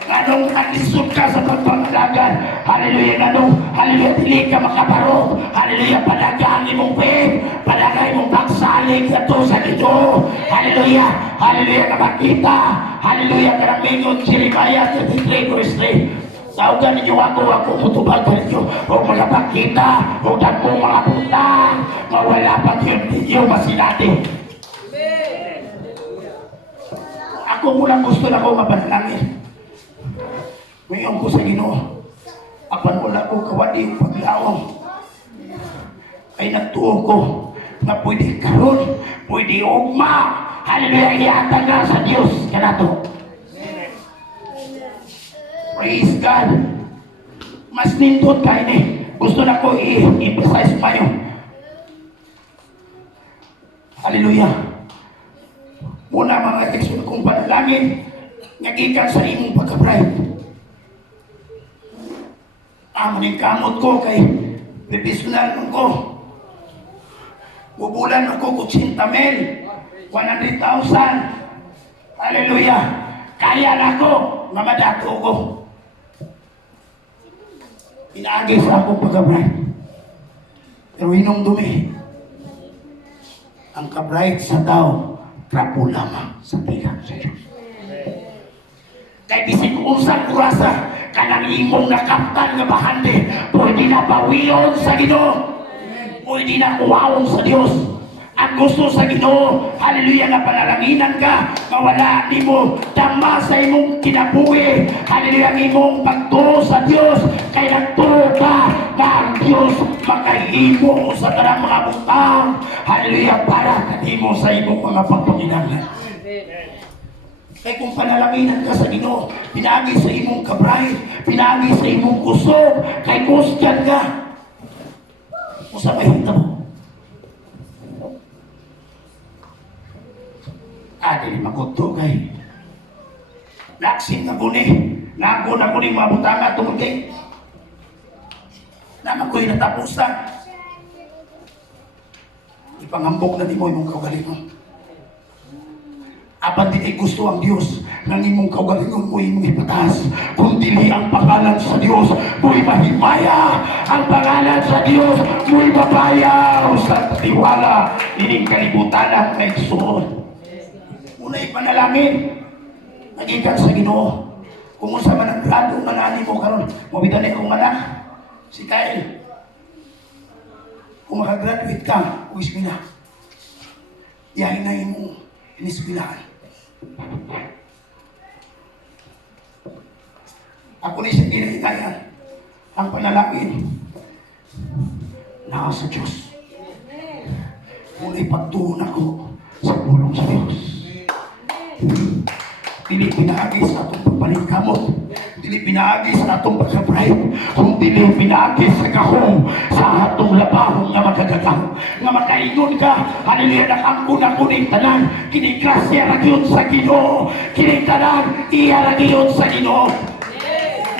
Nganong nakisod ka sa pagpangalagan, hallelujah, nganong, hallelujah, dili ka makabaro, hallelujah, padagang imong faith, padagay imong pagsalig sa to sa Ginoo, hallelujah, hallelujah, kapakita, hallelujah, karang mingon Jeremiah 33 verse 3. Saugan ninyo ako mutubag ka ninyo o magpakita o dagong mga puta, mawala pa yun ninyo masilati. Ako muna gusto na ko mapanalangin. Ngayon ko sa Ginoo, apan wala ko kawadi yung paglawang. Ay nagtuo ko na pwede karon, pwede ugma. Hallelujah, ihatag na sa Diyos kanato. Praise God. Mas nindot kayo ni. Gusto na ko i-emphasize pa yun. Hallelujah. Muna mga tekso kong panalangin, nagikan sa imong pagka-bright. Amaning kamot ko kay professional nung ko. Bubulan ako 80,000, 100,000. Hallelujah. Kaya na ko, mamadato ko. Inaagay sa akong pagka-bright. Pero inong dumi. Ang ka-bright sa tao, trapo lamang sa pilang sa Diyos. Kaya bisig usang kurasa, kanang imong nakaptan nga bahante, pwede na pawiyon sa Ginoo. Pwede na kuwawon sa Diyos. Ang gusto sa Ginoo, hallelujah, na panalanginan ka, mawala ni mo tama sa imong kinabuhi, hallelujah, ang imong pagtuo sa Diyos, kay nagtuo ka na ang Diyos makahimo sa tanang mga butang, hallelujah, para kanimo sa imong mga pagpanginanglan. Kaya kung panalanginan ka sa Ginoo, pinagi sa imong kabray, pinagi sa imong kusog, kay kusgan ka, usa may hita mo. Dili maguto kay laksin na guni, nago na guni mabutanga tungkol kay naman ko'y natapusan. Ipangambok na di mo imong kaugalingon. Apan di ay gusto ang Diyos ng imong kaugalingon mo imong ipataas, kundi ang pangalan sa Diyos mo'y mahimaya, ang pangalan sa Diyos mo'y babayaw sa tiwala ining kalibutan at may suod. Una ipanalangin, nagikan sa Ginoo. Kung sa man ang grado nga nani mo karon, mabitan akong anak, si Kyle. Kung makagraduate ka, o eskwela, iyahin na mo iniskwelahan. Ako ni siya tinahitayan. Ang panalangin, nasa Diyos. Kung ipagtuon ako sa pulong sa Diyos. dili pinaagi sa atong pagpaningkamot, dili pinaagi sa atong pagka-bright, kung dili pinaagi sa kahong sa atong labahong nga magagagaw, nga makaingon ka, hallelujah, nakangko na kuning tanan, kinigrasya ra gyud sa Ginoo, kini tanan iya ra gyud sa Ginoo.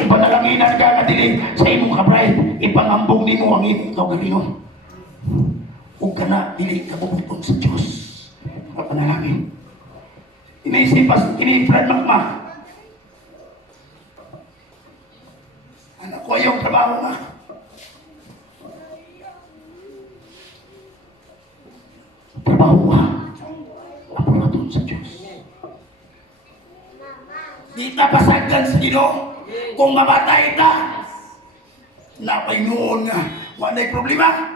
Ipanalanginan ka nga dili sa imong ka-bright, ipangambong nimo ang imong kaugalingon. Kung ka na, dili ka bubuton sa Diyos. Kapanalangin. Inaisipas, kini-Fred Magma. Anak ko yung trabaho nga. Trabaho ka. Kapulatun sa Diyos. Di ta pasagdan sa Ginoo. Kung mamatay ta, napay noon nga, wala'y problema.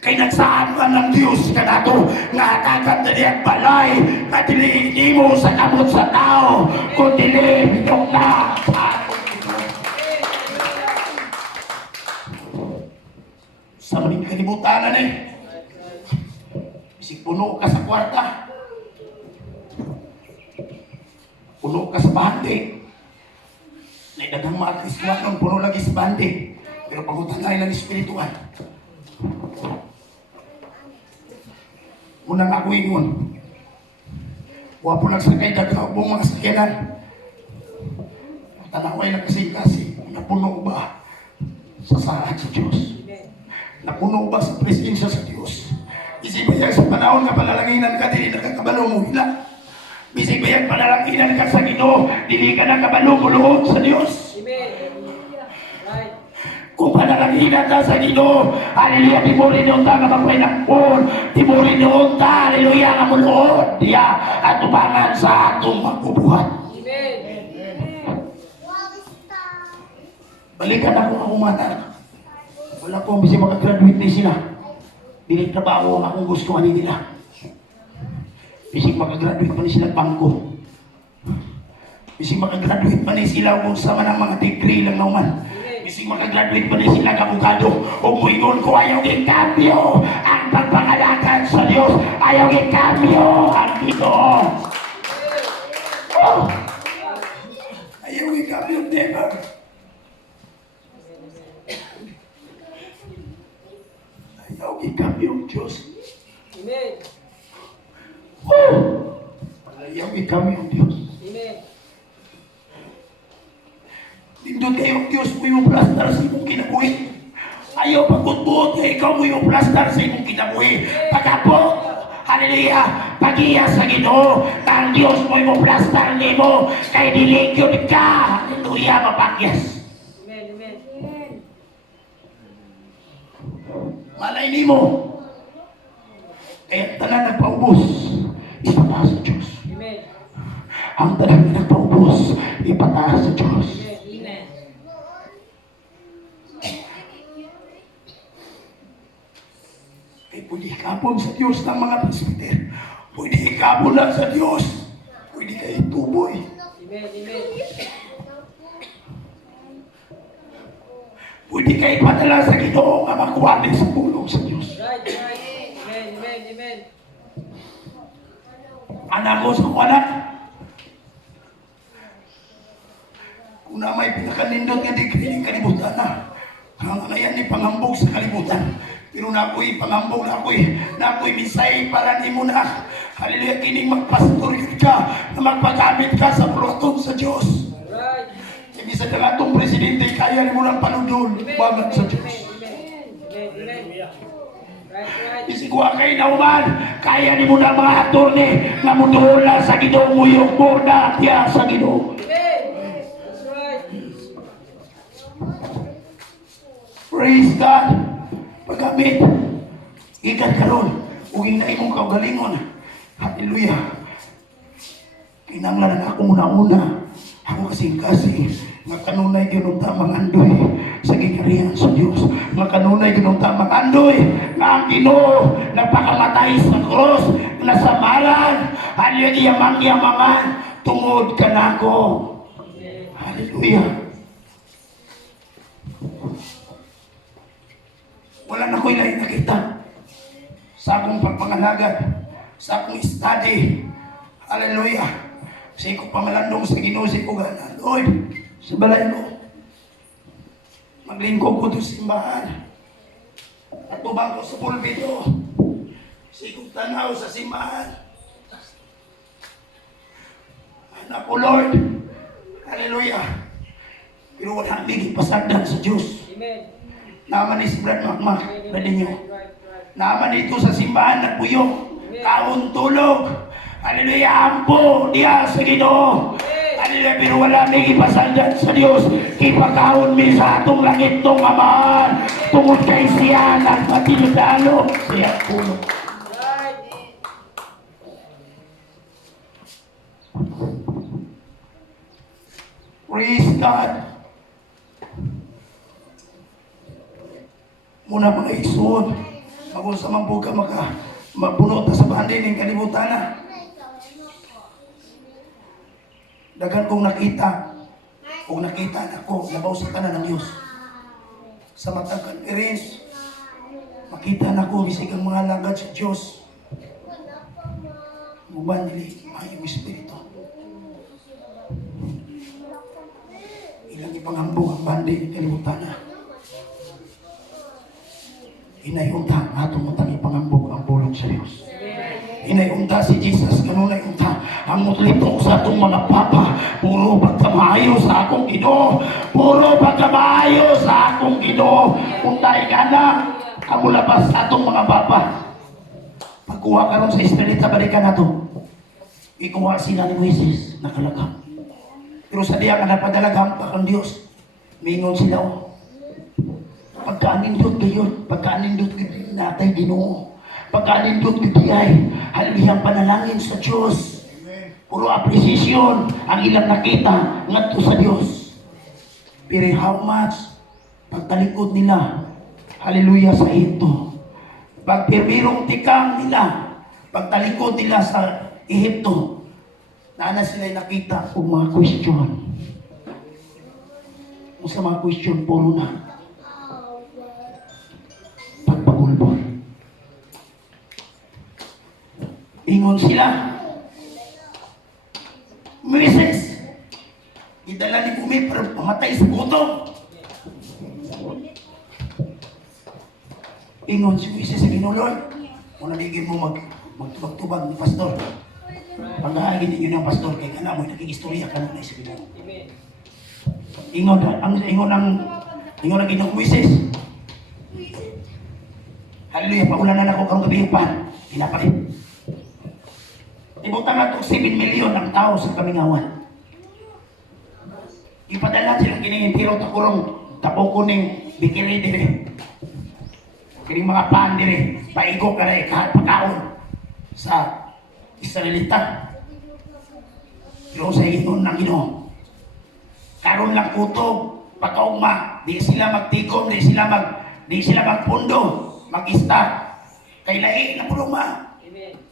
Kay nagsaan ka ng Diyos ka na to, nga kagat na diyan balay, na dili mo sa kamot sa tao, kung dili yung na sa atong Ginoo. Sa maling kalibutanan isip puno ka sa kwarta, puno ka sa bandi, na daghang mga Kristiyanong puno lagi sa bandi, pero pagutangay ng espiritual. Unang ako ingon, wapo nagsakay daghabong mga sakyanan, tanaway na kasi napuno ba sa saan sa Diyos, napuno ba sa presensya sa Diyos. Isip ba yan sa panahon nga panalanginan ka, dili nakakabalo mo hila. Isip ba yan panalanginan ka sa Ginoo, dili ka nakabalo mo luhod sa Diyos. Kung panalanginan ka sa Ginoo, hallelujah, timurin niyo ta nga magpainakpon, timurin niyo ta, hallelujah, nga muluhod diya at tubangan sa atong magbubuhat. Balikan ako ang umana. Wala ko, kasi makagraduate din sila. Dili trabaho ang akong gusto ani nila. Bisig makagraduate pa ni sila bangko. Bisig makagraduate pa ni sila kung sa man ang mga degree lang naman. Bisig makagraduate pa ni sila kabukado. O muingon ko, ayaw ikambyo ang pagpangalakan sa Diyos. Ayaw ikambyo ang Ginoo. Oh! Ayaw ikambyo, never. Ayaw ikambyo ang Diyos. Amen. Oh! Ayaw ikambyo ang Diyos. Amen. Nindot kayo ang Diyos mo yung plastar sa imong kinabuhi. Ayaw pagkutbuot na ikaw mo yung plastar sa imong kinabuhi. Pagkapot, hallelujah, pag-iya sa Ginoo, na ang Diyos mo yung plastar nimo, kay diligyon ka, hallelujah, mapakyas. Amen. Amen. Malay nimo, kaya tanan nagpaubos, ipataas sa Diyos. Amen. Ang tanan nagpaubos, ipataas sa Diyos. Amen. Ay pwede ikapon sa Diyos ng mga presbyter. Pwede ikapon lang sa Diyos. Pwede kayo ituboy. Amen. Amen. Pwede kayo padala sa Ginoo nga makuha sa pulong sa Diyos. Right. Amen. Amen. Amen. Anak ko sa anak. Kung na may pinakanindot nga di kanilang kalibutan na. Ang ngayon ni pangambog sa kalibutan. Pero na ako'y pangambog, na ako'y misay para ni mo na. Hallelujah, kining magpastor yun ka, na magpagamit ka sa proton sa Diyos. Right. Ibig sa nga itong presidente, kaya ni mo ng panudol, bagat sa Diyos. Amen. Amen. Right. Isigwa kay nauman, kaya ni mo na mga attorney, na mutuhula sa Ginoo mo yung muna, tiya sa Ginoo. Amen. That's right. Praise God. Paggamit, ikan karon, uging na imong kaugalingon. Hallelujah. Kinanglan na ako muna-una. Ako kasing-kasing, makanunay ginong tamang andoy sa gikarihan sa Diyos. Makanunay ginong tamang andoy na ang Ginoo nagpakamatay sa cross, nasamaran, hallelujah, mangyamangan, tungod ka na ako. Hallelujah. Wala na ko'y lain nakita sa akong pagpangalagad, sa akong study, hallelujah, Kasi ko pamalandong sa ginusi ko gana. Lord, sa balay ko, maglingkod ko doon sa simbahan. At tubang ko sa pulpito. Kasi ko tanaw sa simbahan. Anak ko, Lord. Hallelujah. Pero wala biging pasagdan sa Diyos. Amen. Naman ni si Brad Makmak, brad niyo. Right. Naman dito sa simbahan nagpuyok. Kaon tulog. Hallelujah, ampo diya sa Ginoo. Hallelujah, pero wala may ipasagdan sa Diyos. Ipagkaon mi sa atong langit tong amahan. Tungod kay siya nagpatilodalo. Siya tulog. Right. Praise God. Muna mga igsoon, kung sa man po ka mabunot na sa bandin ng kalibutan na. Dagan kong nakita na ko, labaw sa tanan ng Diyos. Sa matang conference, makita na ko, bisig ang mga lagad sa Diyos. Muban nili, mayong Espiritu. Ilang ipangambong ang bandin ng kalibutan na. Inayunta, atong utang ipangambog ang pulong sa Diyos. Inayunta si Jesus, ganun na yunta. Ang mutlito sa atong mga papa, puro pagkamaayo sa akong Ginoo. Puro pagkamaayo sa akong Ginoo. Kung tayo ka na, ang mulabas sa atong mga papa. Pagkuha ka ron sa Espiritu, balikan na to. Ikuha sila ni Moises, nakalagam. Pero sa diya ka napadalagam pa kang Diyos. Mingon sila, pagkaanindot gayon, pagkaanindot gayon natay Ginoo, pagkaanindot gayon, halihang panalangin sa Diyos. Puro apresiasyon ang ilang nakita ngadto sa Diyos. Pero how much pagtalikod nila, hallelujah sa ito. Pagpirmirong tikang nila, pagtalikod nila sa Ehipto, naana sila'y nakita kung mga question. Kung sa mga question, puro na pagpagulbol. Ingon sila, Moises, idala ni bumi para pamatay sa gutom. Ingon si Moises sa Ginoo, Lord, kung naligid mo magtubag-tubag ni pastor, pagkahagin ninyo ng pastor, kay ka na mo, naging-istorya ka na sa Ginoo. Amen. Ingon ang Ginoo Moises. Hallelujah, paulan na ako karong gabi yung pan. Pinapalit. Ibutang na itong 7 million ang tao sa kamingawan. Ipadala silang kiningin tiro takulong tapong kuning bikiri dire. Kining mga pan dire. Paigo ka na kahit pagkaon sa Israelita. Pero sa Ginoo ng Ginoo. Karon lang kutob, pagkaugma, di sila magtikom, di sila magpundo, mag-ista. Kay lahi na puluma. Amen.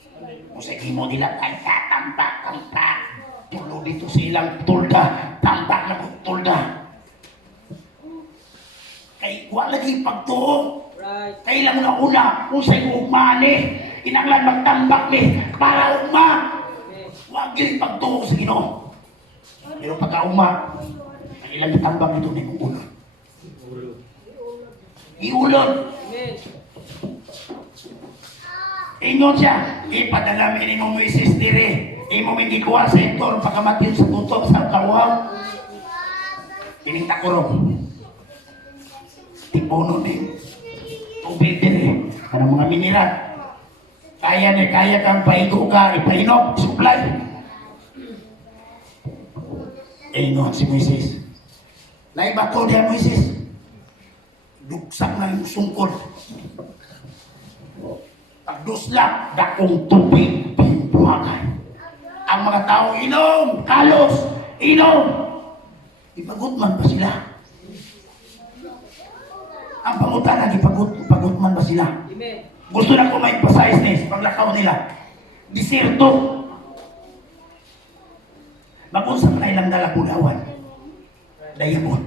Kung sa himo nila ay tampak. Tulo dito silang tulda, tampak na kong tulda. Kay wala lagi pagtuo. Right. Kay lang na una, kung sa ugma ni, kinanglan magtambak ni, para ugma. Amen. Huwag yung pagtuo sa Ginoo. Pero pagka-uma, ang ilang natambak nito na yung ulod. Iulod. Amen. Ingon siya, ipadala mi mo Moises dire. Imo may gikuha sa Hector pagkamatyon sa tutok sa kawaw. Tinita ko ron. Tipuno din. Tubig dire. Kanang mga mineral. Kaya kang paigo ka, ipainom, supply. Ingon si Moises. Naibato diya Moises. Dugsak na yung sungkol. Pagduslap, dakong tubig, pimbuhagan. Ang mga tao, inom, kalos, inom. Ipagutman ba sila? Ang pangutana, ipagutman ba sila? Amen. Gusto na ko ma-emphasize na sa paglakaw nila. Disirto. Magunsa pa na ilang dala pulawan. Diamond.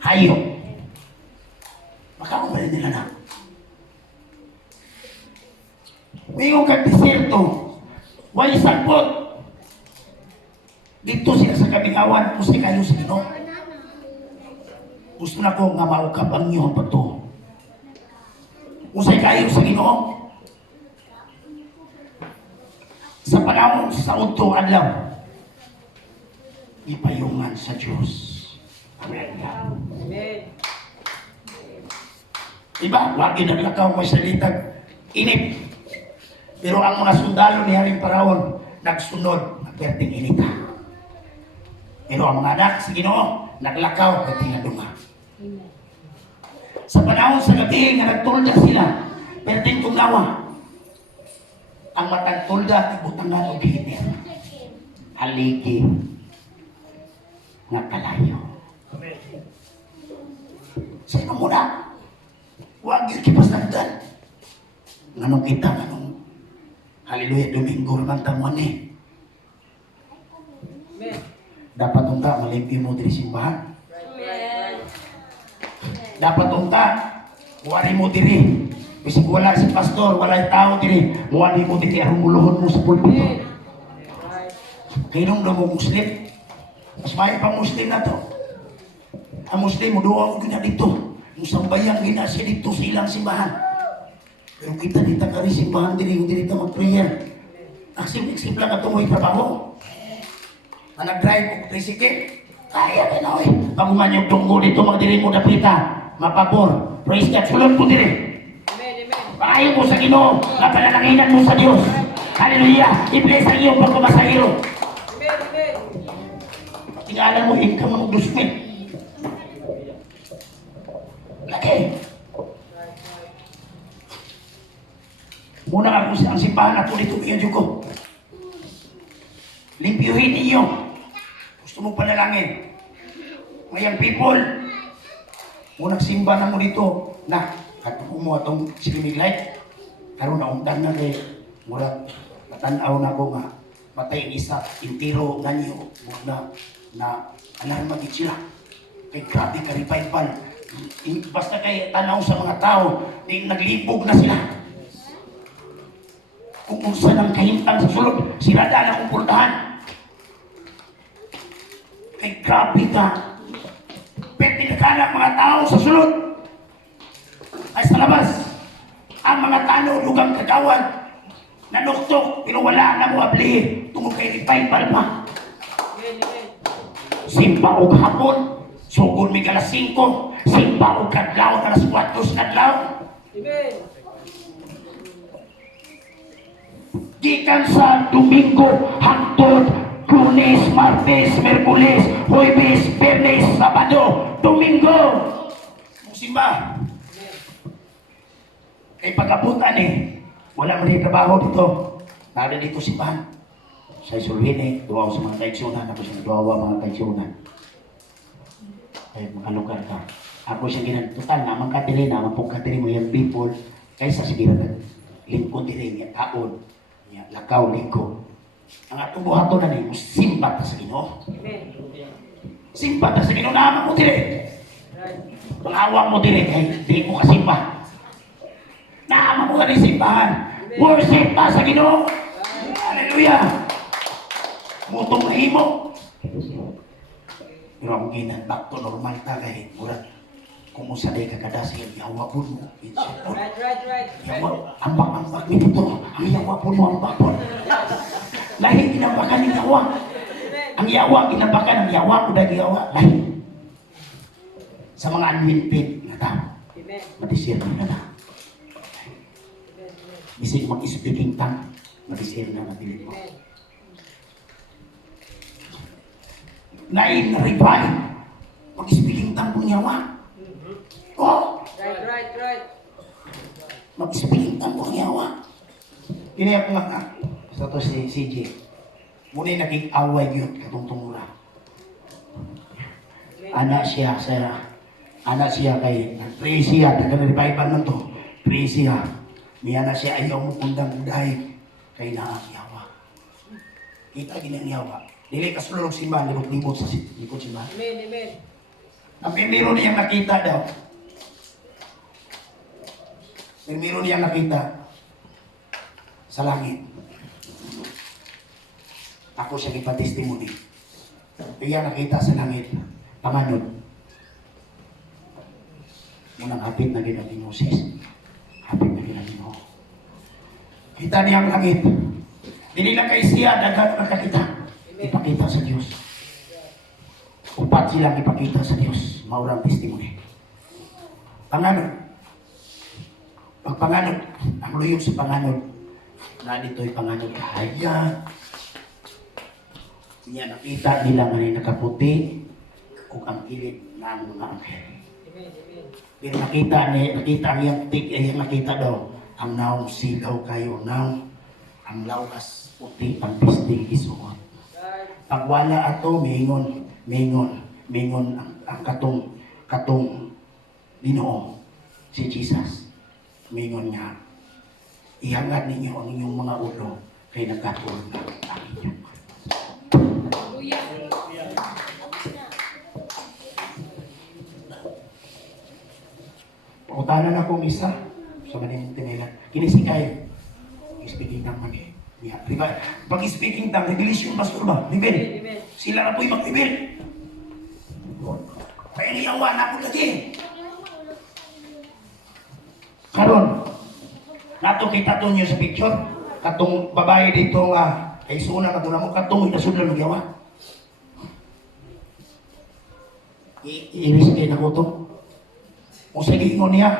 Hayo. Makaon ba rin nila na? Mayroon kang desierto, wala sagbot. Dito sila sa kamingawan, usay kayo sa Ginoo. Gusto na ko nga maukap ang iyong pagtuo. Usay kayo sa Ginoo. Sa panahon sa udto adlaw, ipayungan sa Diyos. Amen. Amen. Diba? Wagi naglakaw may salitag init. Pero ang mga sundalo ni Haring Paraon nagsunod, nagperting inita. Pero ang mga anak sa Ginoo naglakaw kay tinadunga. Sa panahon sa gabi nga nagtulda sila, perting tungnawa. Ang matang tulda ibutangan og hiter. Haligi nga kalayo. Sa ino muna, huwag yung kipasagdan. Nganong kita, nganong haleluya, Domingo naman tamuan eh. Amen. Dapat unta, malimpyo mo diri simbahan. Right. Dapat unta, wari mo diri. Bisig wala si pastor, wala yung tao diri. Wari mo diri, arumuluhon mo sa pulpito. Amen. Right. Kainong na mo Muslim. Mas may pang Muslim na to. Ang Muslim, muduwa ko na dito. Yung sambayang ginasya dito sa ilang simbahan. Pero kita dito ka rin simbahan din, hindi dito mag-prayer. Aksip-aksip lang ito mo trabaho. Na nag-drive ko tricycle. Kaya ka na eh. Pag umanyog tunggo dito, magdiri mo dapita. Mapabor. Praise God. Sulod po diri. Amen. Amen. Paayon mo sa Ginoo. Napanalangin mo sa Diyos. Hallelujah. I-bless ang iyong pagkamasahiro. Amen. Amen. Tingala mo, income mo dusmin. Lagi. Muna ako sa ang simbahan ako dito iyan ko. Limpyuhin ninyo. Gusto mo panalangin. Mayang people. Munang simba na mo dito. Na, katuko mo atong silimig light. Karoon na umdan na kay murag matanaw na ko nga patay ang isa, intiro nga niyo na alarma gid sila. Kay grabe ka revival. Basta kay tanaw sa mga tao, naglibog na sila. Kung unsa nang kahimtang sa sulod, sila na ang pultahan. Kay grabe ka. Pwede na mga tao sa sulod. Ay sa labas, ang mga tano, lugang kagawan, nanuktok, pero wala na mo ablihin. Tungkol kay revival pa. Amen. Amen. Simba o hapon, sugod may alas 5, simba o kadlaw, alas 4 sa kadlaw. Amen. Gikan sa Domingo, hangtod, Lunes, Martes, Merkules, Huwebes, Biyernes, Sabado, Domingo. Simba. Kay pagkabutan eh, wala mo rin trabaho dito. Nari dito simbahan. Sa isulwin eh, duwaw sa mga kaitsunan. Ako siya duwawa mga kaitsunan. Ay, mga lugar ka. Ako siya ginantutan, naman katili, naman pong katili mo yung people. Kaysa sige na lingkod din yung taon. Lakaw, lingkod. Ang atong buhato na niyo, simbat na sa Ginoo. Amen. Simbat na sa Ginoo, naman mo dire. Right. Pangawang mo dire, kay di mo kasimba. Naman mo ka rin simbahan. Worship pa sa Ginoo. Hallelujah. Mutong mahimo. Pero ang ginan, back to normal ta kay murag. Kung sa day kakadasi, yawa po mo. Right. Yawa, ambak-ambak nito. Ang yawa po mo, ambak po. Lahi ginabakan ng yawa. Ang yawa, ginabakan ng yawa, kuda yawa. Lahi. Sa mga unwinted na tao, Amen. matisir na na. Amen. Bisig mag-speaking tongue, matisir na matilit mo. Amen. Lain na revive. Mag-speaking tongue po yawa. Oh, Right. mag-speaking tongue po yawa. Kiniyak nga nga. Sa to si CJ. Muna naging away yun, katong tumura. Anak siya kay pray siya, taga-revival man to. Pray siya. Miya na siya ayaw mo kundang udahay kay yawa. Kita ginang yawa. Dili ka sulog simbahan, libot-libot sa likod simbahan. Amen. Ang primero niyang nakita daw. Primero niyang nakita sa langit. Ako siya ipatestimony. Iya nakita sa langit. Panganod. Munang hapit na ginaging Moses. Hapit na ginaging Ginoo. Kita niya ang langit. Dili lang kay siya, dagat nakakita. Ipakita sa Diyos. Upat silang ipakita sa Diyos. Maurang testimony. Panganod. Pag panganod, ang luyog sa panganod, na dito'y panganod kahaya. Niya nakita nila nga nakaputi kung ang kilid ng mga anghel. Amen. Amen. Pero nakita niya nakita daw ang naong sigaw kayo naong ang lawas puti ang pisting isuot. Right. Pag wala ato mingon ang katong Ginoo si Jesus. Mingon niya, ihangad ninyo ang inyong mga ulo kay nagkatulog na ang inyong. Pautanan akong isa sa maning tinilan. Kinisikay. Speaking tongue man eh. Yeah. Diba? Pag speaking tongue, revelation pastor ba? Reveal. Amen. Sila na po'y mag-reveal. Kaya niyawa na po lagi. Karon, nato kita to niyo sa picture. Katong babae dito nga, kay suna na mo katong itasudlan ng yawa. Iibig kayo na ko to. Kung sa gingon niya,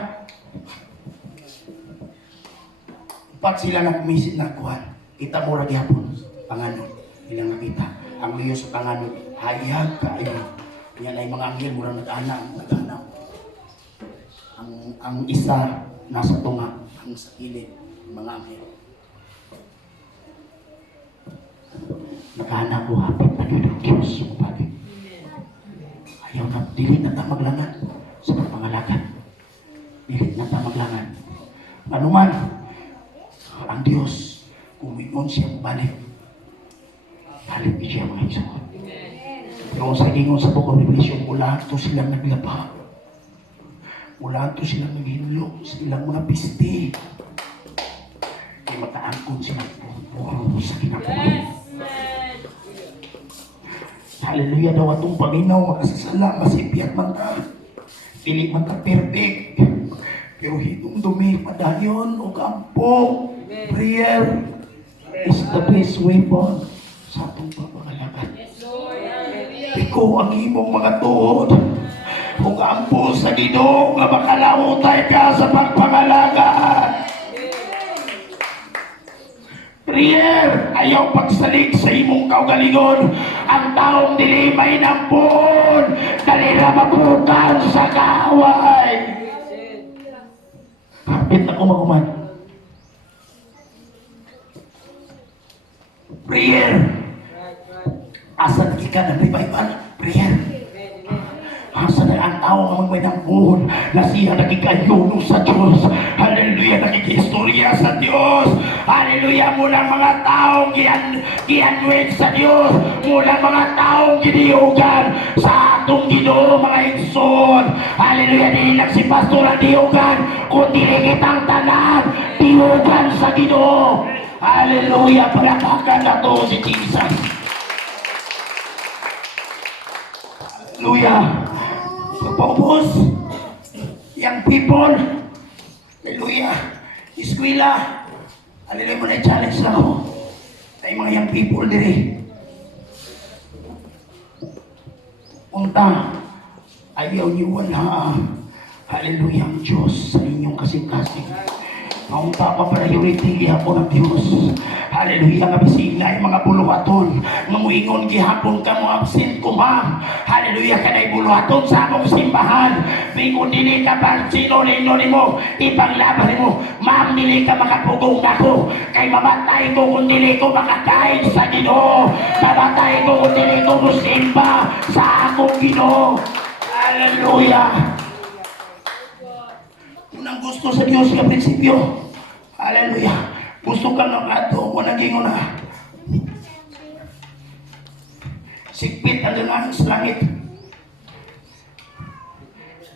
pag sila nag-misit na kuhan, kita mo rin yapon, panganod, ilang nakita. Ang liyo sa panganod, hayag ka, yan ay mga anghel, mura nag-anaw. Ang isa, nasa tunga, ang sa kilid, mga anghel. Nag-anaw ko, hapit na rin ang Diyos, kumapalik. Ayaw na, dili na ta maglangan sa pangalagan. Dili na ta maglangan. Ano man, ang Diyos, kung mingon siya balik, balik siya mga isuot. Pero sa gingon sa Book of Revelation, mula ito silang naglaba. Mula ito silang naghinlo, silang mga piste. Ay mataangkon silang puro sa kinabuhi. Hallelujah daw atong paminaw, makasasala, masipiyat man ta. Dili man ta perfect. Pero hitong dumi, padayon o kampo. Prayer is the best weapon sa atong pagpangalagan. Ikaw ang imong mga tuod. Kung kampo sa Ginoo nga makalautay ka sa pagpangalagan. Prayer, ayaw pagsalig sa imong kaugalingon. Ang taong dili may nampun, dali na mabutan sa kaaway. Kapit na kumakuman. Prayer. Right. Right. Asa na ka ng revival? Prayer. Amen. Amen. Asa na ang tao nga may nampun na siya nakikayuno sa Diyos. Hallelujah, nakikihistorya sa Diyos. Hallelujah, mula mga taong gianwit sa Diyos. Mula mga taong giniugan sa atong Ginoo, mga igsoon. Hallelujah, di lang si pastor ang diugan, kundi kitang tanan, diugan sa Ginoo. Hallelujah, palakakan na to si Jesus. Hallelujah. Pagpaubos, young people, hallelujah, eskwela, hallelujah, muna challenge na ako. Ay mga young people diri. Unta, ayaw niyo wala, hallelujah, ang Diyos sa inyong kasing-kasing. Ang priority gihapon ng Diyos. Hallelujah, nga bisig na mga buluhaton. Manguingon gihapon ka mo absent ko, ma'am. Hallelujah, kanay buluhaton sa akong simbahan. Bingon dili ka pa, sino ninyo ni mo, ipanglaban mo. Ma'am, dili ka makapugong ako. Kay mamatay ko kung dili ko makakain sa Ginoo. Mamatay ko kung dili ko musimba sa akong Ginoo. Hallelujah. Unang gusto sa Diyos ka prinsipyo. Hallelujah. Gusto ka ng ato, unang gingon na. Sigpit ang gangaan sa langit.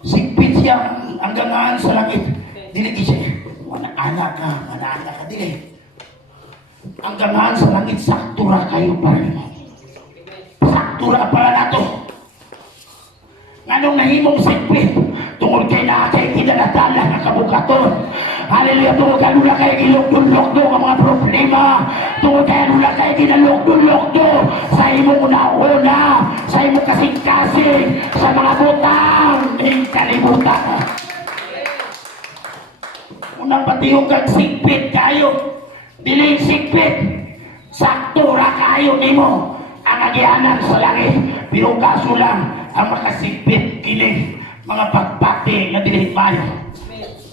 Sigpit siya ang gangaan sa langit. Dili siya. Mana-anak ka, dili. Ang gangaan sa langit, sakto ra kayo para mo. Sakto faktura para nato. Nganong nahimong sikpit, tungod kay na kay kinalatala nga kabukaton. Hallelujah, tungod kay nula kay gilugdol-lugdo ang mga problema. Tungod kay nula kay ginalugdol-lugdo sa imong una-una, sa imong kasing-kasing, sa mga butang, ning kalibutan. Unang patiyong kag sikpit kayo, dili sikpit, sakto ra kayo nimo ang agianan sa langit. Pero kaso lang, ang makasigpit kini mga pagpati na dili mayo.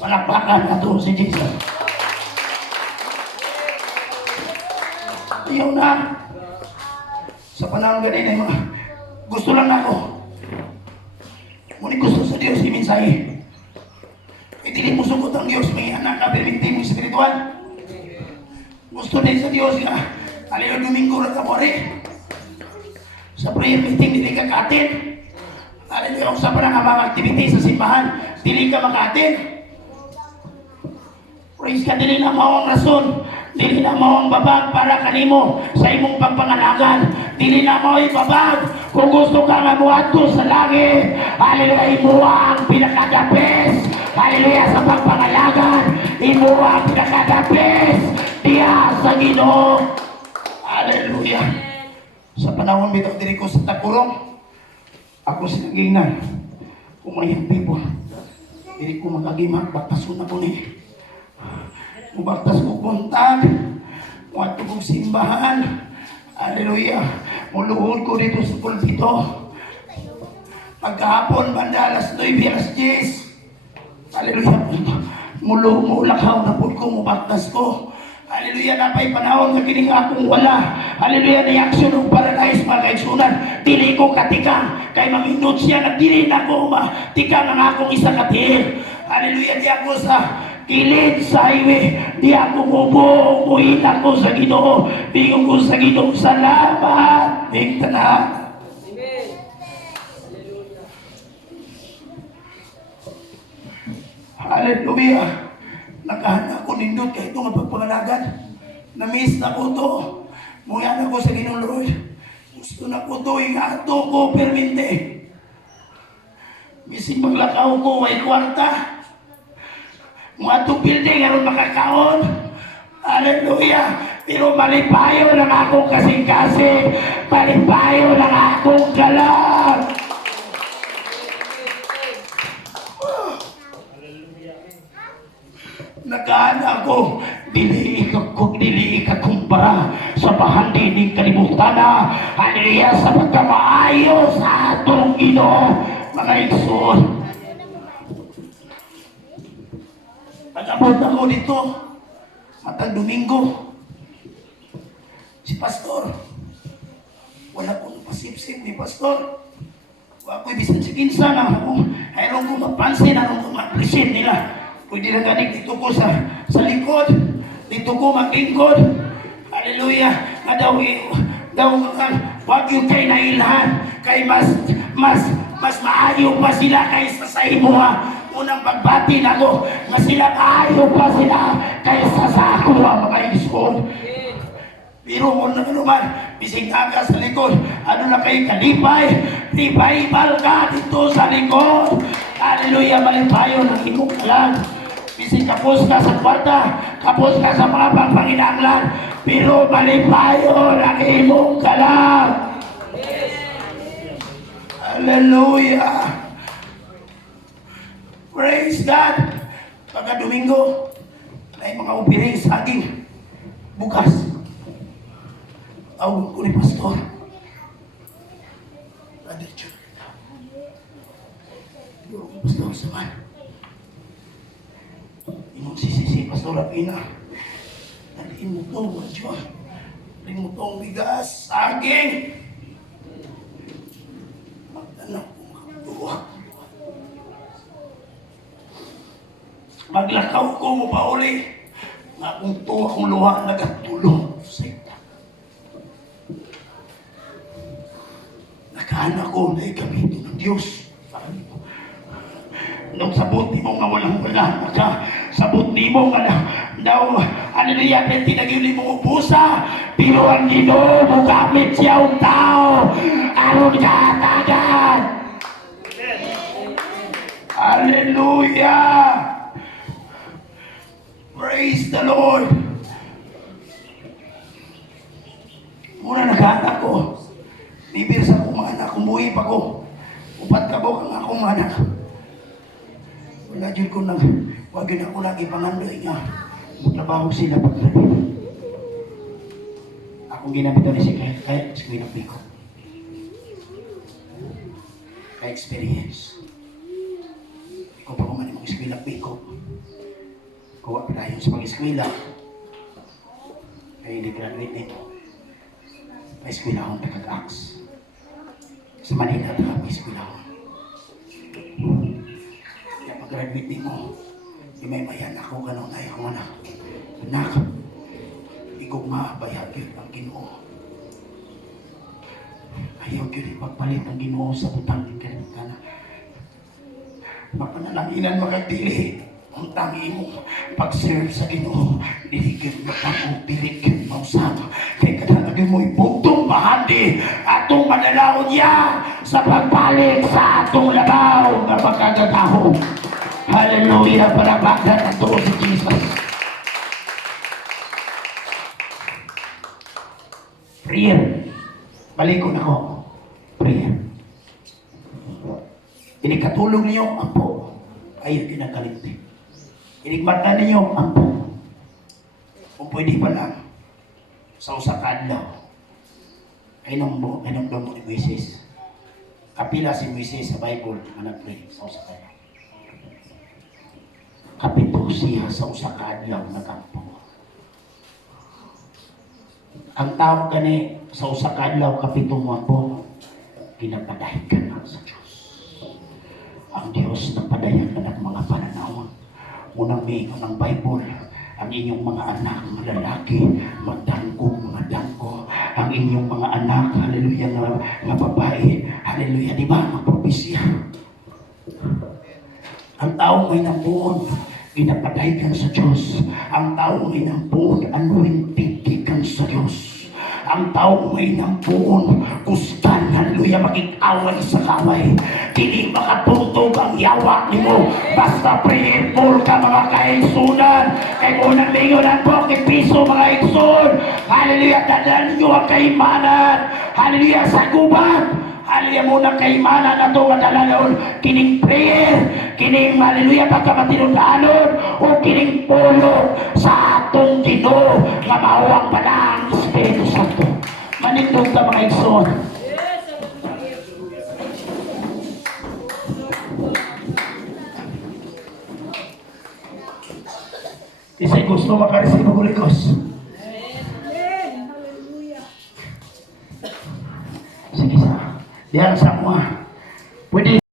Palakpakan na to si Jesus. Ayaw na. Sa panahon ganun mga gusto lang ako. Ngunit gusto sa Diyos iminsahe. E dili mo sugot ang Diyos, may anak na perminti mo spiritual. Gusto din sa Diyos nga Hallelujah, Domingo na kamori. Sa prayer meeting, dili ka ka-attend. Hallelujah, sa pa nga mga activity sa simbahan, dili ka maka-attend. Praise ka, dili na mao ang rason, dili na mao ang babag para kanimo sa imong pagpangalagan. Dili na mao ibabag kung gusto ka nga muadto sa langit. Hallelujah, imo ang pinaka-the-best. Hallelujah, sa pagpangalagan, imo ang pinaka-the-best diya sa Ginoo. Hallelujah. Sa panahon bitaw diri ko sa Tagkurong, ako sinagingan kung may people. Dili ko makagimag, baktason ako ni. Mubaktas ko buntag, muadto kong simbahan. Hallelujah. Muluhod ko dito sa pulpito. Pagkahapon, banda alas 9, alas 10. Hallelujah. Mulakaw na po ko, mubaktas ko. Hallelujah, napay panahon nga kining akong wala. Hallelujah, na aksyon ng paradise mga kaigsunan. Dili ko katikang kay maminut siya na dili na ko matikang ang akong isa katil. Hallelujah, di ako sa kilid sa highway. Di ako mubo, muhita ko sa Ginoo. Bingong ko sa Ginoo, salamat. Bing tanan. Amen. Hallelujah. Hallelujah. Naghahanap ko nindot kahit ito nga pagpangalagan. Na-miss na ko to. Mungan ako sa Ginoong Lord. Gusto na ko to, ingato ko, perminte. Bising maglakaw ko, may kwarta. Mga to building, aron makakaon. Hallelujah. Pero malipayo lang akong kasing-kasing. Malipayo lang akong galang. Nagana ako, dili ikakumpara sa bahandi ng kalibutan na hallelujah sa pagkamaayo sa atong Ginoo, mga igsoon. Pag-abot ako dito, matang Domingo, si Pastor, wala kong pasip-sip ni Pastor. Ako'y bisan si Kinsa na ako, ayaw ko mapansin, ayaw ko ma-appreciate nila. Pwede na ganing dito ko sa likod, dito ko maglingkod. Hallelujah. Nga daw wag yung kay nailhan, kay mas maayo pa sila kaysa sa imo ha. Unang pagbati na ko, nga sila maayo pa sila kaysa sa ako mga igsoon. Pero muna naman, bising aga sa likod, ano na kayo kalipay, revival ka dito sa likod. Hallelujah, malipayo ng imong kalan. Bising kapos ka sa kwarta, kapos ka sa mga pangpanginanglan, pero malipayo ng imong kalan. Hallelujah. Praise God. Pagka Domingo, may mga upiring sa ating bukas. Tawag ko ni Pastor. Brother John. Pastor Saman. Imong sisisi, Pastor Rapina. Daliin mo to, Brother John. Daliin mo tong bigas, saging. Magtanong ko magtuwa. Maglakaw ko mo pa uli. Nga kung tuwa kong luha, nagatulong sa ito. Nakaanak ko na ikabito ng Diyos. Nung sabot ni mo nga walang wala ka, sabot ni mo nga daw, hallelujah, tinagin ni mo ubusa, pero ang Ginoo mo gamit siya ang tao. karon katagan. Hallelujah! Praise the Lord! Muna naghatak ko. Bibir sa akong mga anak, umuwi pa ko. Upat kabok ang akong mga anak. Wala dyan ko nang, wag yun ako lagi pangandoy nga. Magtrabaho sila paglabi. Akong ginamit ni si kaya skwinapin ko. Kaya experience. Ikaw pa kumanin mong skwinapin ko. Kuha pa tayo sa pag-eskwila. Kaya hindi graduate nito. Pa-eskwila akong takag-ax. Sa Manila, pa-eskwila akong. Kaya pag-graduate mo, yung may bayan ako, ganun na yung anak. Anak, ikaw mabayag yun ang Ginoo. Ayaw yun ipagpalit ang Ginoo sa butang ng kanina. Mapanalaginan makagdili. Ang tangi mo, pag-serve sa Ginoo, diligid mo pang diligid mo sama. Kaya kadalagin mo ibugtong mahandi atong manalawon niya sa pagbalik sa atong labaw na pagkagataho. Hallelujah, para bagdan ang tuo si Jesus. Prayer. Balikon ako. Prayer. Inikatulong niyo ang po. Ayaw kinakalimti. Inikmatan ninyo ang po. Kung pwede pa lang, sa usakadlaw, kainom mo ni Moises. Kapila si Moises sa Bible, nag-pray sa usakadlaw. Kapito siya sa usakadlaw nagampo. Ang tao gani sa usakadlaw kapito mo po, ginapaday ka na sa Diyos. Ang Diyos nagpadayan ka ng mga pananawon. Unang mingon ng Bible, ang inyong mga anak, mga lalaki, magdangkong, mga dangko. Ang inyong mga anak, hallelujah, na babae, hallelujah, di ba? Magpropesya. Ang taong may nambuon, ginapadaykan sa Diyos. Ang taong may nambuon, anointed gikan sa Diyos. Ang taong may nambuon, kustan, hallelujah, makikaway sa kaway. Dili makatuntog ang yawa ni mo. Basta prayerful ka mga kaigsunan. Kay unang lingunan po, kay piso mga igsun. Hallelujah, dadaan nyo ang kaimanan. Hallelujah, sa gubat. Hallelujah, muna kaimanan na ito madalalon. Kining prayer, kining hallelujah, pagkamatinundanon, o kining pulo sa atong Ginoo nga mauwang pa na ang Espiritu Santo. Manindog ka mga igsoon. Isa'y gusto makarisip ang Holy Ghost. Sige sa. Diyan sa mga. Pwede